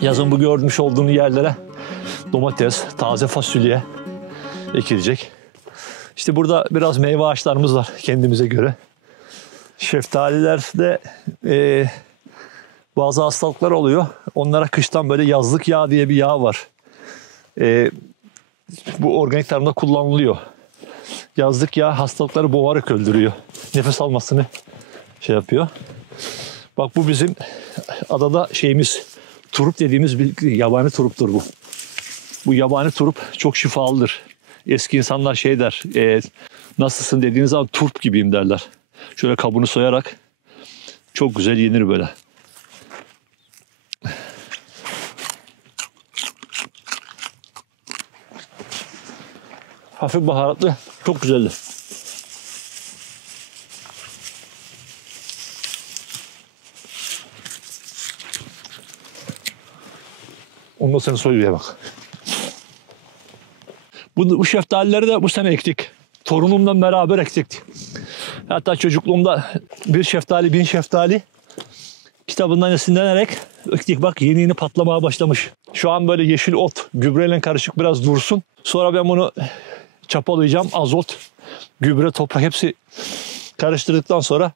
Yazın bu görmüş olduğun yerlere domates, taze fasulye ekilecek. İşte burada biraz meyve ağaçlarımız var kendimize göre. Şeftalilerde bazı hastalıklar oluyor. Onlara kıştan böyle yazlık yağ diye bir yağ var. Bu organik tarımda kullanılıyor. Yazlık yağ hastalıkları boğarak öldürüyor. Nefes almasını yapıyor. Bak bu bizim adada turp dediğimiz bir yabani turuptur bu. Bu yabani turp çok şifalıdır. Eski insanlar der, nasılsın dediğiniz zaman turp gibiyim derler. Şöyle kabuğunu soyarak çok güzel yenir böyle. Hafif baharatlı, çok güzeldi. Ondan sonra soyuya bak. Bu şeftalileri de bu sene ektik. Torunumla beraber ektik. Hatta çocukluğumda bir şeftali, 1000 şeftali kitabından esinlenerek ektik. Bak yeni patlamaya başlamış. Şu an böyle yeşil ot, gübreyle karışık biraz dursun. Sonra ben bunu çapalayacağım. Azot, gübre, toprak hepsi karıştırdıktan sonra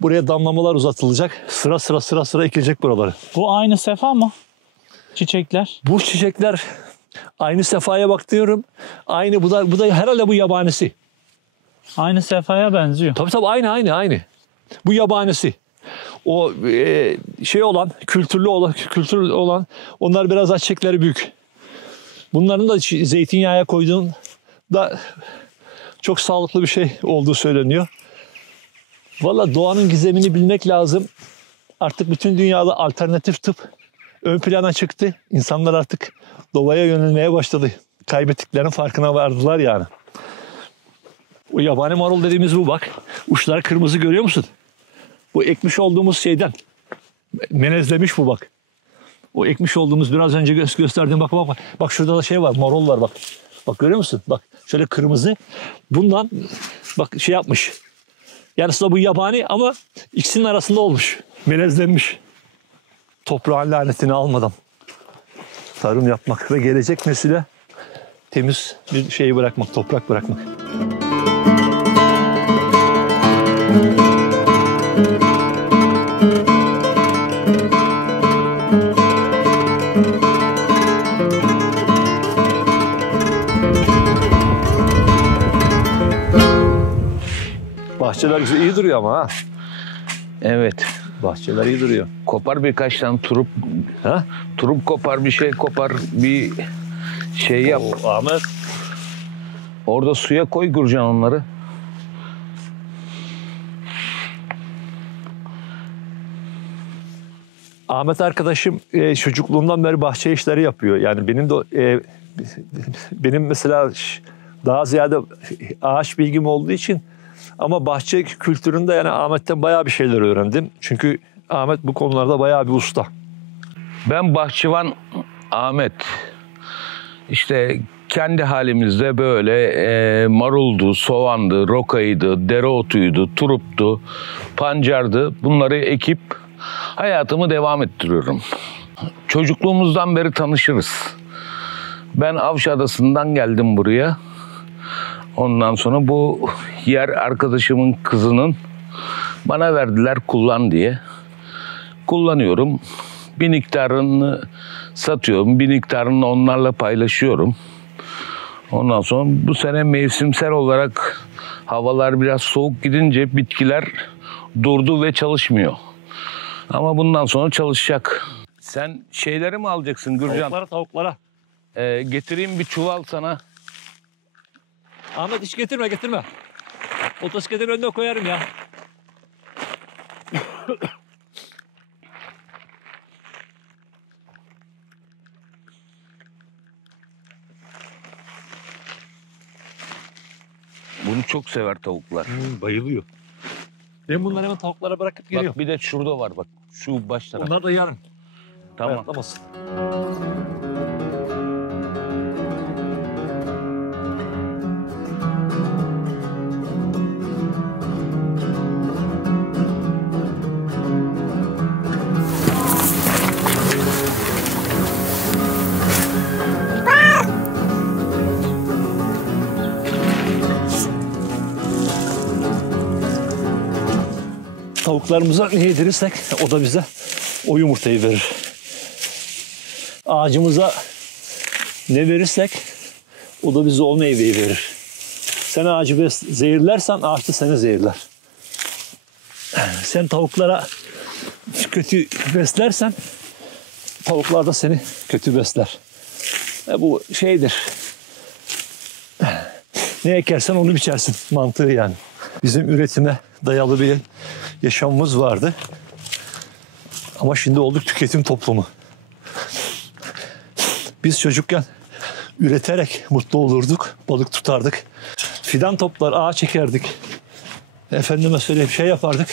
buraya damlamalar uzatılacak. Sıra sıra ekilecek buraları. Bu aynı sefa mı? Çiçekler. Bu çiçekler aynı sefaya bak diyorum. Aynı bu da herhalde bu yabanisi. Aynı sefaya benziyor. Tabii aynı. Bu yabanisi. O kültürlü olan onlar biraz daha çiçekleri büyük. Bunların da zeytinyağı koyduğunda çok sağlıklı bir şey olduğu söyleniyor. Valla doğanın gizemini bilmek lazım. Artık bütün dünyada alternatif tıp ön plana çıktı. İnsanlar artık doğaya yönelmeye başladı. Kaybettiklerinin farkına vardılar yani. O yabani marul dediğimiz bu bak. Uçları kırmızı görüyor musun? Bu ekmiş olduğumuz şeyden. Menezlemiş bu bak. O ekmiş olduğumuz biraz önce gösterdiğim bak. Bak şurada da var, marul var bak. Bak görüyor musun? Bak şöyle kırmızı. Bundan bak yapmış. Yani aslında bu yabani ama ikisinin arasında olmuş. Melezlenmiş. Toprağın lanetini almadan tarım yapmak ve gelecek nesile temiz bir şeyi bırakmak, toprak bırakmak. Bahçeler güzel, iyi duruyor ama ha. Evet. Bahçeler iyi duruyor. Kopar birkaç tane turup. Ha? Turup kopar, bir şey kopar, bir şey yap. Ahmet. Orada suya koy Gürcan onları. Ahmet arkadaşım çocukluğundan beri bahçe işleri yapıyor. Yani benim de benim mesela daha ziyade ağaç bilgim olduğu için ama bahçe kültüründe yani Ahmet'ten bayağı bir şeyler öğrendim. Çünkü Ahmet bu konularda bayağı bir usta. Ben bahçıvan Ahmet. İşte kendi halimizde böyle maruldu, soğandı, rokaydı, dereotuydu, turuptu, pancardı. Bunları ekip hayatımı devam ettiriyorum. Çocukluğumuzdan beri tanışırız. Ben Avşa geldim buraya. Ondan sonra bu yer arkadaşımın kızının bana verdiler kullan diye. Kullanıyorum. Bir miktarını satıyorum. Bir miktarını onlarla paylaşıyorum. Ondan sonra bu sene mevsimsel olarak havalar biraz soğuk gidince bitkiler durdu ve çalışmıyor. Ama bundan sonra çalışacak. Sen şeyleri mi alacaksın Gürcan? Tavuklara. Getireyim bir çuval sana. Ahmet hiç getirme. Motosikletin önüne koyarım ya. Bunu çok sever tavuklar. Bayılıyor. Ben bunları hemen tavuklara bırakıp geliyorum. Bak bir de şurada var bak. Şu baş taraf. Onlar da yarın. Tamam. Ayaklamasın. Tavuklarımıza ne yedirirsek o da bize o yumurtayı verir. Ağacımıza ne verirsek o da bize o meyveyi verir. Sen ağacı zehirlersen ağaç da seni zehirler. Sen tavuklara kötü beslersen tavuklar da seni kötü besler. Bu şeydir. Ne ekersen onu biçersin mantığı yani. Bizim üretime dayalı bir yaşamımız vardı. Ama şimdi olduk tüketim toplumu. Biz çocukken üreterek mutlu olurduk, balık tutardık. Fidan toplar, ağaç ekerdik. Efendime söyleyeyim şey yapardık.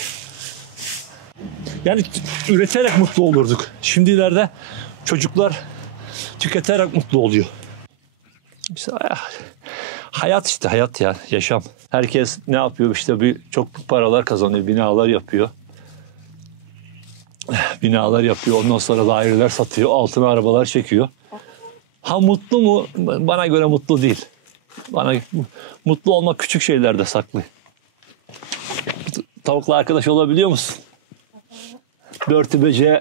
Yani üreterek mutlu olurduk. Şimdilerde çocuklar tüketerek mutlu oluyor. İşte hayat işte hayat ya, yaşam. Herkes ne yapıyor işte çok paralar kazanıyor, binalar yapıyor. Binalar yapıyor, ondan sonra daireler satıyor, altına arabalar çekiyor. Ha mutlu mu? Bana göre mutlu değil. Bana mutlu olmak küçük şeylerde saklı. Tavukla arkadaş olabiliyor musun? Dörtü böceği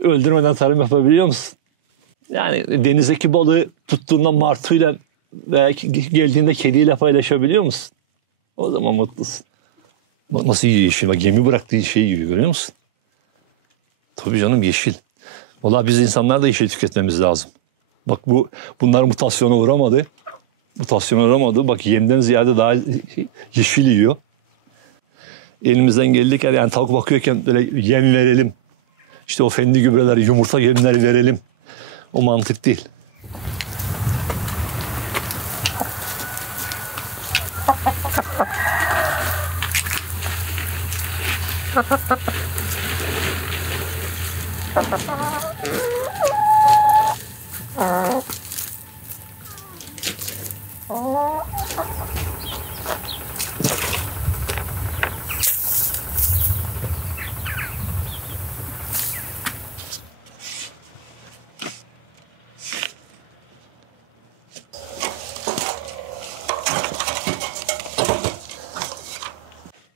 öldürmeden tarım yapabiliyor musun? Yani denizdeki balığı tuttuğunda martıyla veya geldiğinde kediyle paylaşabiliyor musun? O zaman mutlusun. Bak nasıl yiyor yeşil. Bak gemi bıraktığı şeyi yiyor görüyor musun? Tabii canım yeşil. Vallahi biz insanlar da yeşil tüketmemiz lazım. Bak bunlar mutasyona uğramadı. Mutasyona uğramadı. Bak yemden ziyade daha yeşil yiyor. Elimizden geldiği kadar yani tavuk bakıyorken böyle yem verelim. İşte o fendi gübreler, yumurta yemleri verelim. O mantık değil.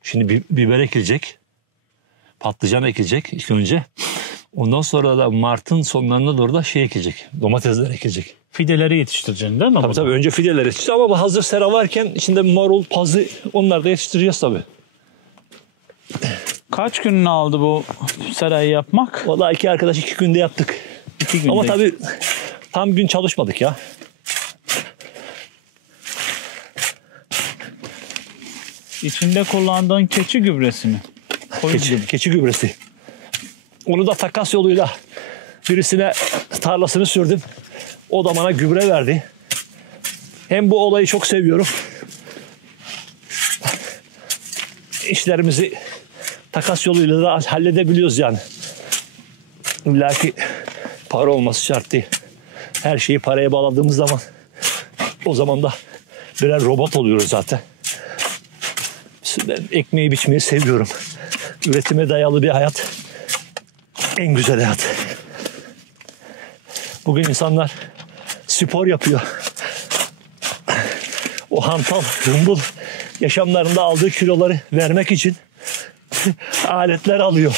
Şimdi biber ekilecek. Patlıcan ekilecek ilk önce. Ondan sonra da Mart'ın sonlarına doğru da şey ekilecek. Domatesler ekilecek. Fideleri yetiştireceksin değil mi? Tabii tabii önce fideler yetiştireceğiz ama hazır sera varken içinde marul, pazı onlar da yetiştireceğiz tabii. Kaç gününü aldı bu serayı yapmak? Vallahi iki arkadaş 2 günde yaptık. 2 günde. Ama tabii tam gün çalışmadık ya. İçinde kullandığın keçi gübresi mi? Keçi gübresi. Onu da takas yoluyla birisine tarlasını sürdüm. O da bana gübre verdi. Hem bu olayı çok seviyorum. İşlerimizi takas yoluyla da halledebiliyoruz yani. İlla ki para olması şart değil. Her şeyi paraya bağladığımız zaman o zaman da birer robot oluyoruz zaten. Ben ekmeği biçmeyi seviyorum. Üretime dayalı bir hayat en güzel hayat. Bugün insanlar spor yapıyor. O hantal, hımbıl yaşamlarında aldığı kiloları vermek için aletler alıyor.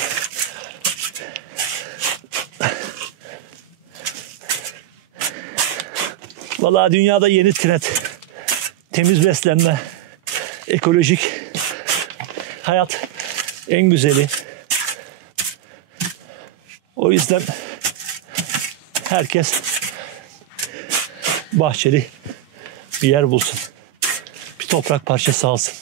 Vallahi dünyada yeni trend. Temiz beslenme, ekolojik hayat en güzeli. O yüzden herkes bahçeli bir yer bulsun. Bir toprak parçası alsın.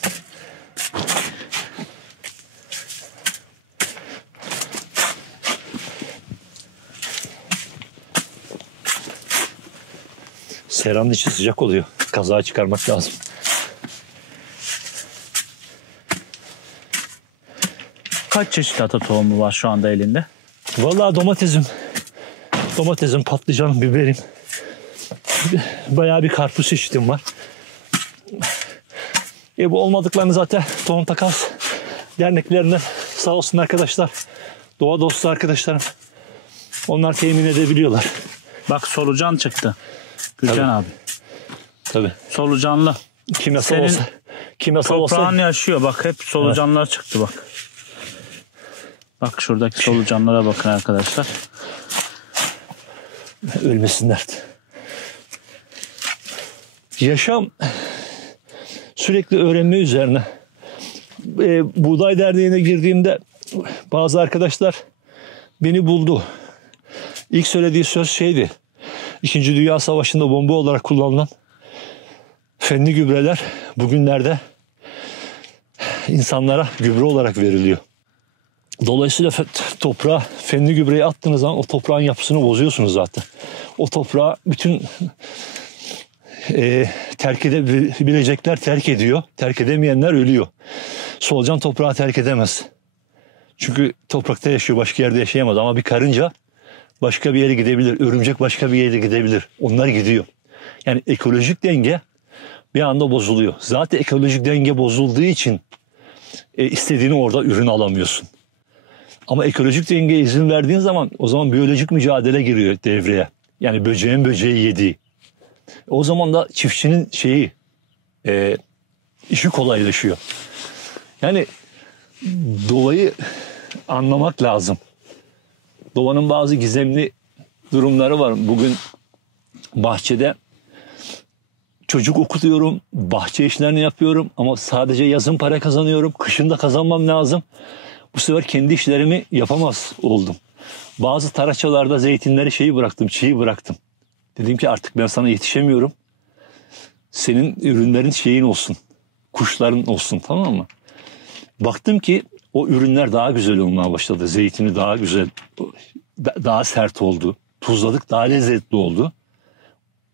Seranın içi sıcak oluyor. Kazağı çıkarmak lazım. Kaç çeşit ata tohumu var şu anda elinde? Vallahi domatesim, patlıcanım, biberim. Bayağı bir karpuz çeşidim var. Bu olmadıklarını zaten Tohum Takas derneklerinden sağ olsun arkadaşlar, doğa dostu arkadaşlarım, onlar temin edebiliyorlar. Bak solucan çıktı. Gülcan abi. Tabii. Solucanlı. Kimyasal Senin olsa. Kimyasal toprağın olsa. yaşıyor. Bak hep solucanlar çıktı bak. Bak şuradaki solucanlara bakın arkadaşlar. Ölmesinler. Yaşam sürekli öğrenme üzerine. Buğday Derneği'ne girdiğimde bazı arkadaşlar beni buldu. İlk söylediği söz şeydi. İkinci Dünya Savaşı'nda bomba olarak kullanılan fenli gübreler bugünlerde insanlara gübre olarak veriliyor. Dolayısıyla toprağa fenli gübreyi attığınız zaman o toprağın yapısını bozuyorsunuz zaten. O toprağı bütün terk edebilecekler terk ediyor. Terk edemeyenler ölüyor. Solucan toprağı terk edemez. Çünkü toprakta yaşıyor, başka yerde yaşayamaz. Ama bir karınca başka bir yere gidebilir. Örümcek başka bir yere gidebilir. Onlar gidiyor. Yani ekolojik denge bir anda bozuluyor. Zaten ekolojik denge bozulduğu için istediğini orada ürün alamıyorsun. Ama ekolojik dengeye izin verdiğin zaman o zaman biyolojik mücadele giriyor devreye. Yani böceğin böceği yediği. O zaman da çiftçinin işi kolaylaşıyor. Yani doğayı anlamak lazım. Doğanın bazı gizemli durumları var. Bugün bahçede çocuk okutuyorum, bahçe işlerini yapıyorum ama sadece yazın para kazanıyorum. Kışın da kazanmam lazım. Bu sefer kendi işlerimi yapamaz oldum. Bazı taraçalarda zeytinleri bıraktım, çiğ bıraktım. Dedim ki artık ben sana yetişemiyorum. Senin ürünlerin olsun, kuşların olsun, tamam mı? Baktım ki o ürünler daha güzel olmaya başladı. Zeytini daha güzel, daha sert oldu. Tuzladık, daha lezzetli oldu.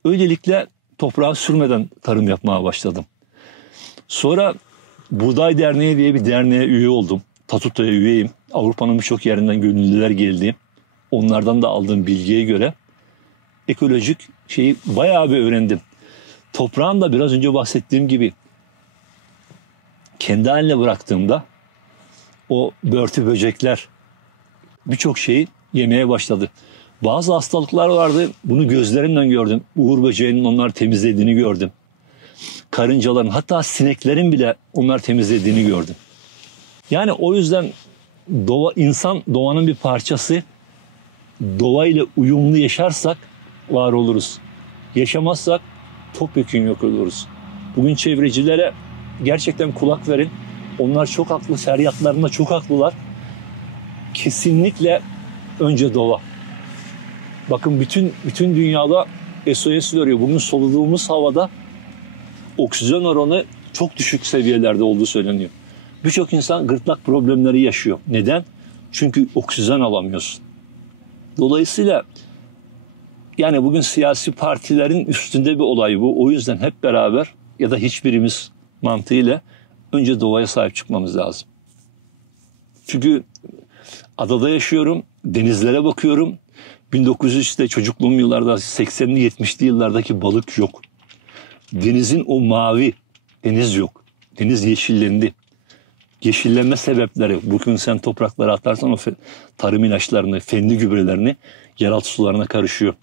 Öylelikle toprağa sürmeden tarım yapmaya başladım. Sonra Buğday Derneği diye bir derneğe üye oldum. Tatuta'ya üyeyim. Avrupa'nın birçok yerinden gönüllüler geldi. Onlardan da aldığım bilgiye göre ekolojik bayağı bir öğrendim. Toprağın da biraz önce bahsettiğim gibi kendi haline bıraktığımda o börtü böcekler birçok şeyi yemeye başladı. Bazı hastalıklar vardı. Bunu gözlerimle gördüm. Uğur böceğinin onları temizlediğini gördüm. Karıncaların, hatta sineklerin bile onlar temizlediğini gördüm. Yani o yüzden insan doğanın bir parçası. Doğayla uyumlu yaşarsak var oluruz. Yaşamazsak topyekun yok oluruz. Bugün çevrecilere gerçekten kulak verin. Onlar çok haklı, feryatlarında çok haklılar. Kesinlikle önce doğa. Bakın bütün dünyada SOS veriyor. Bugün soluduğumuz havada oksijen oranı çok düşük seviyelerde olduğu söyleniyor. Birçok insan gırtlak problemleri yaşıyor. Neden? Çünkü oksijen alamıyorsun. Dolayısıyla yani bugün siyasi partilerin üstünde bir olay bu. O yüzden hep beraber ya da hiçbirimiz mantığıyla önce doğaya sahip çıkmamız lazım. Çünkü adada yaşıyorum, denizlere bakıyorum. 1900'te çocukluğum yıllarda 80'li 70'li yıllardaki balık yok. Denizin o mavi, deniz yok. Deniz yeşillendi. Yeşillenme sebepleri, bugün sen topraklara atarsan o tarım ilaçlarını, fenli gübrelerini yeraltı sularına karışıyor.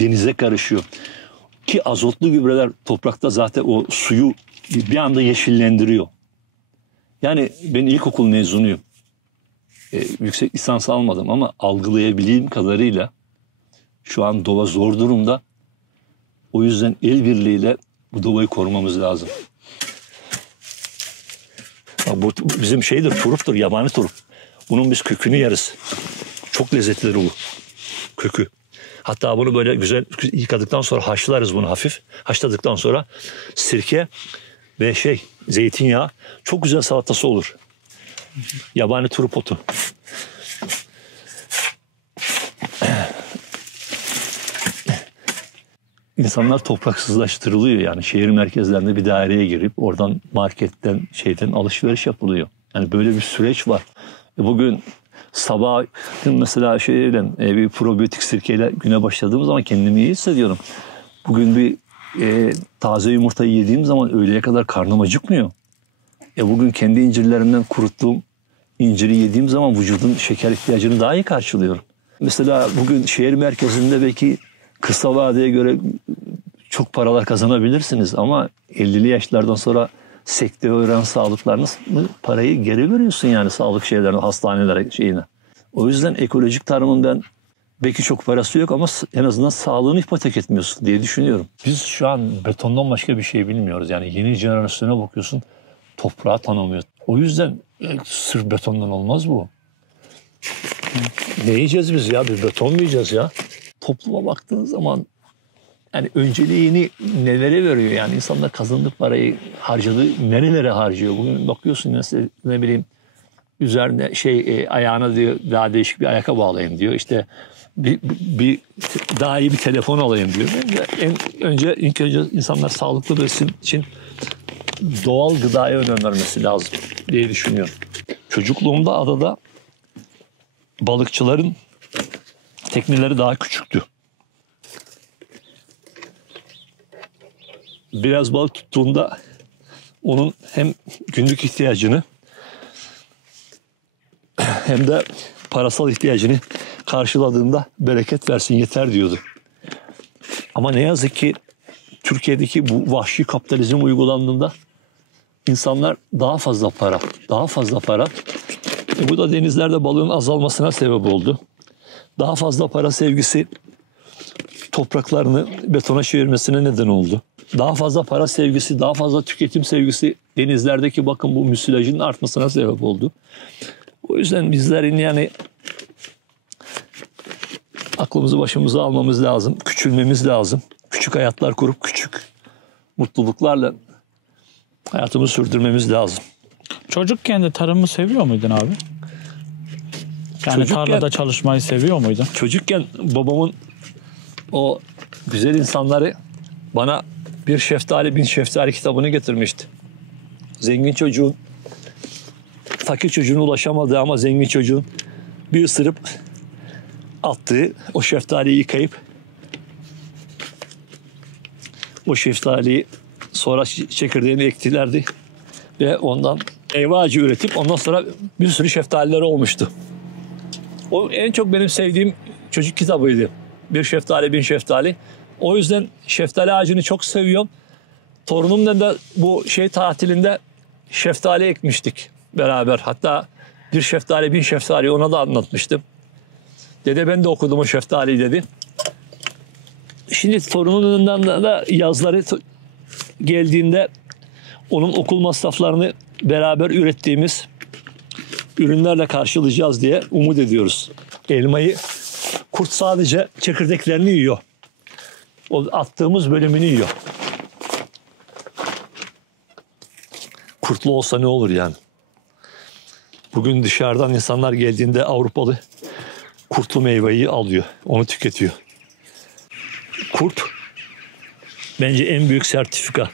Denize karışıyor. Ki azotlu gübreler toprakta zaten o suyu bir anda yeşillendiriyor. Yani ben ilkokul mezunuyum. Yüksek lisans almadım ama algılayabildiğim kadarıyla şu an doğa zor durumda. O yüzden el birliğiyle bu doğayı korumamız lazım. Bu bizim şeydir, turuptur, yabani turup. Bunun biz kökünü yeriz. Çok lezzetlidir bu kökü. Hatta bunu böyle güzel yıkadıktan sonra haşlarız bunu hafif. Haşladıktan sonra sirke ve zeytinyağı, çok güzel salatası olur. Yabani turup otu. İnsanlar topraksızlaştırılıyor, yani şehir merkezlerinde bir daireye girip oradan marketten alışveriş yapılıyor. Yani böyle bir süreç var. Bugün sabah mesela bir probiyotik sirkeyle güne başladığım zaman kendimi iyi hissediyorum. Bugün bir taze yumurtayı yediğim zaman öğleye kadar karnım acıkmıyor. Bugün kendi incirlerimden kuruttuğum inciri yediğim zaman vücudun şeker ihtiyacını daha iyi karşılıyorum. Mesela bugün şehir merkezinde belki kısa vadeye göre çok paralar kazanabilirsiniz ama 50'li yaşlardan sonra sekteye uğrayan sağlıklarınız parayı geri veriyorsun, yani sağlık şeylerine, hastanelere şeyine. O yüzden ekolojik tarımın ben belki çok parası yok ama en azından sağlığını ipotek etmiyorsun diye düşünüyorum. Biz şu an betondan başka bir şey bilmiyoruz. Yani yeni jenerasyona bakıyorsun, toprağı tanımıyor. O yüzden sırf betondan olmaz bu. Ne yiyeceğiz biz ya? Bir beton mu yiyeceğiz ya? Topluma baktığın zaman yani önceliğini nelere veriyor? Yani insanlar kazandığı parayı harcadığı nerelere harcıyor? Bugün bakıyorsun mesela ne bileyim üzerine ayağına diyor daha değişik bir ayakkabı alayım diyor. İşte bir daha iyi bir telefon alayım diyor. İlk önce insanlar sağlıklı besin için doğal gıdaya önem vermesi lazım diye düşünüyorum. Çocukluğumda adada balıkçıların tekneleri daha küçüktü. Biraz balık tuttuğunda onun hem günlük ihtiyacını hem de parasal ihtiyacını karşıladığında bereket versin yeter diyordu. Ama ne yazık ki Türkiye'deki bu vahşi kapitalizm uygulandığında insanlar daha fazla para. Bu da denizlerde balığın azalmasına sebep oldu. Daha fazla para sevgisi topraklarını betona çevirmesine neden oldu. Daha fazla para sevgisi, daha fazla tüketim sevgisi denizlerdeki bakın bu müsilajın artmasına sebep oldu. O yüzden bizlerin yani aklımızı başımıza almamız lazım, küçülmemiz lazım. Küçük hayatlar kurup küçük mutluluklarla hayatımızı sürdürmemiz lazım. Çocukken de tarımı seviyor muydun abi? Yani tarlada çalışmayı seviyor muydun? Çocukken babamın o güzel insanları bana Bir Şeftali Bin Şeftali kitabını getirmişti. Zengin çocuğun, fakir çocuğun ulaşamadığı ama zengin çocuğun bir ısırıp attığı o şeftaliyi yıkayıp o şeftaliyi sonra çekirdeğini ektilerdi ve ondan meyve ağacı üretip ondan sonra bir sürü şeftalileri olmuştu. O en çok benim sevdiğim çocuk kitabıydı. Bir Şeftali Bin Şeftali. O yüzden şeftali ağacını çok seviyorum. Torunumla da bu tatilinde şeftali ekmiştik beraber. Hatta Bir Şeftali Bin Şeftali ona da anlatmıştım. Dede ben de okudum o şeftaliyi dedi. Şimdi torunumun da yazları geldiğinde onun okul masraflarını beraber ürettiğimiz ürünlerle karşılayacağız diye umut ediyoruz. Elmayı kurt sadece çekirdeklerini yiyor. O attığımız bölümünü yiyor. Kurtlu olsa ne olur yani? Bugün dışarıdan insanlar geldiğinde Avrupalı kurtlu meyveyi alıyor. Onu tüketiyor. Kurt bence en büyük sertifika.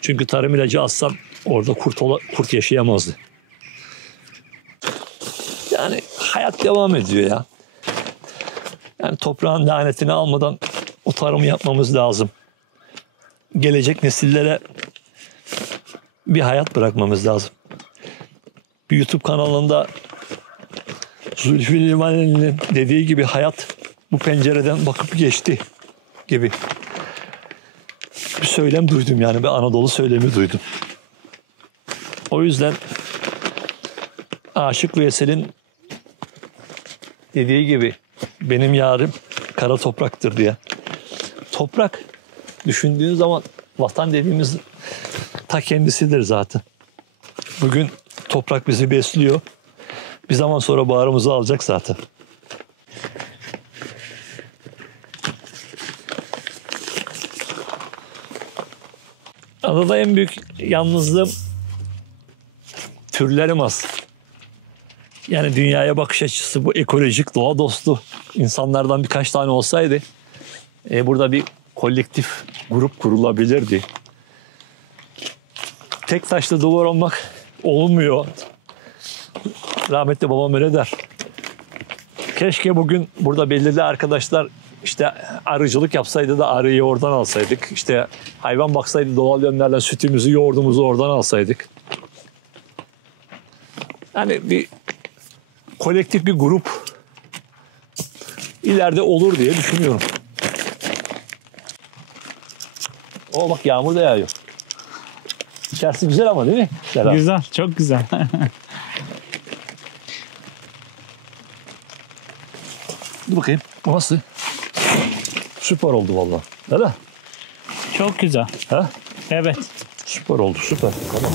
Çünkü tarım ilacı atsan orada kurt yaşayamazdı. Yani hayat devam ediyor ya. Yani toprağın lanetini almadan o tarımı yapmamız lazım. Gelecek nesillere bir hayat bırakmamız lazım. Bir YouTube kanalında Zülfü Livaneli'nin dediği gibi hayat bu pencereden bakıp geçti gibi bir söylem duydum, yani bir Anadolu söylemi duydum. O yüzden Aşık Veysel'in dediği gibi benim yarim kara topraktır diye. Toprak düşündüğün zaman vatan dediğimiz ta kendisidir zaten. Bugün toprak bizi besliyor. Bir zaman sonra bağrımızı alacak zaten. Adada en büyük yalnızlığım türlerim az. Yani dünyaya bakış açısı bu ekolojik, doğa dostu insanlardan birkaç tane olsaydı burada bir kolektif grup kurulabilirdi. Tek taşla duvar olmak olmuyor. Rahmetli babam öyle der. Keşke bugün burada belirli arkadaşlar işte arıcılık yapsaydı da arıyı oradan alsaydık. İşte hayvan baksaydı doğal yönlerle sütümüzü, yoğurdumuzu oradan alsaydık. Yani bir kolektif bir grup ileride olur diye düşünüyorum. O bak, yağmur da yağıyor. İçerisi güzel ama değil mi? Selam. Güzel, çok güzel. Dur bakayım. O nasıl? Süper oldu vallahi. Değil mi? Çok güzel. Ha? Evet. Süper oldu, süper. Tamam.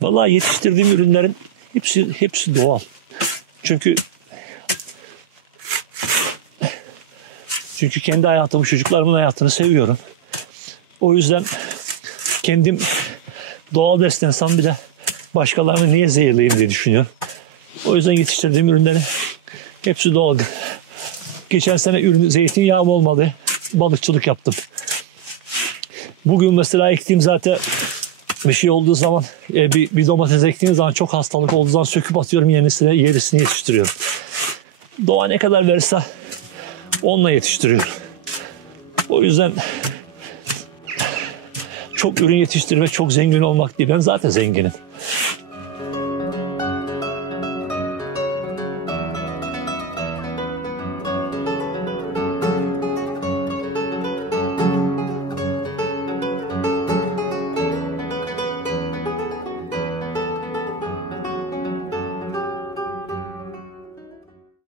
Vallahi yetiştirdiğim ürünlerin hepsi doğal. Çünkü kendi hayatımı, çocuklarımın hayatını seviyorum. O yüzden kendim doğal beslensem bile başkalarını niye zehirleyeyim diye düşünüyorum. O yüzden yetiştirdiğim ürünlerin hepsi doğal. Geçen sene zeytinyağım olmadı. Balıkçılık yaptım. Bugün mesela ektiğim zaten bir şey olduğu zaman bir domates ektiğim zaman çok hastalık olduğu zaman söküp atıyorum, yenisini yetiştiriyorum. Doğa ne kadar verirse onunla yetiştiriyorum. O yüzden çok ürün yetiştirmek çok zengin olmak değil. Ben zaten zenginim.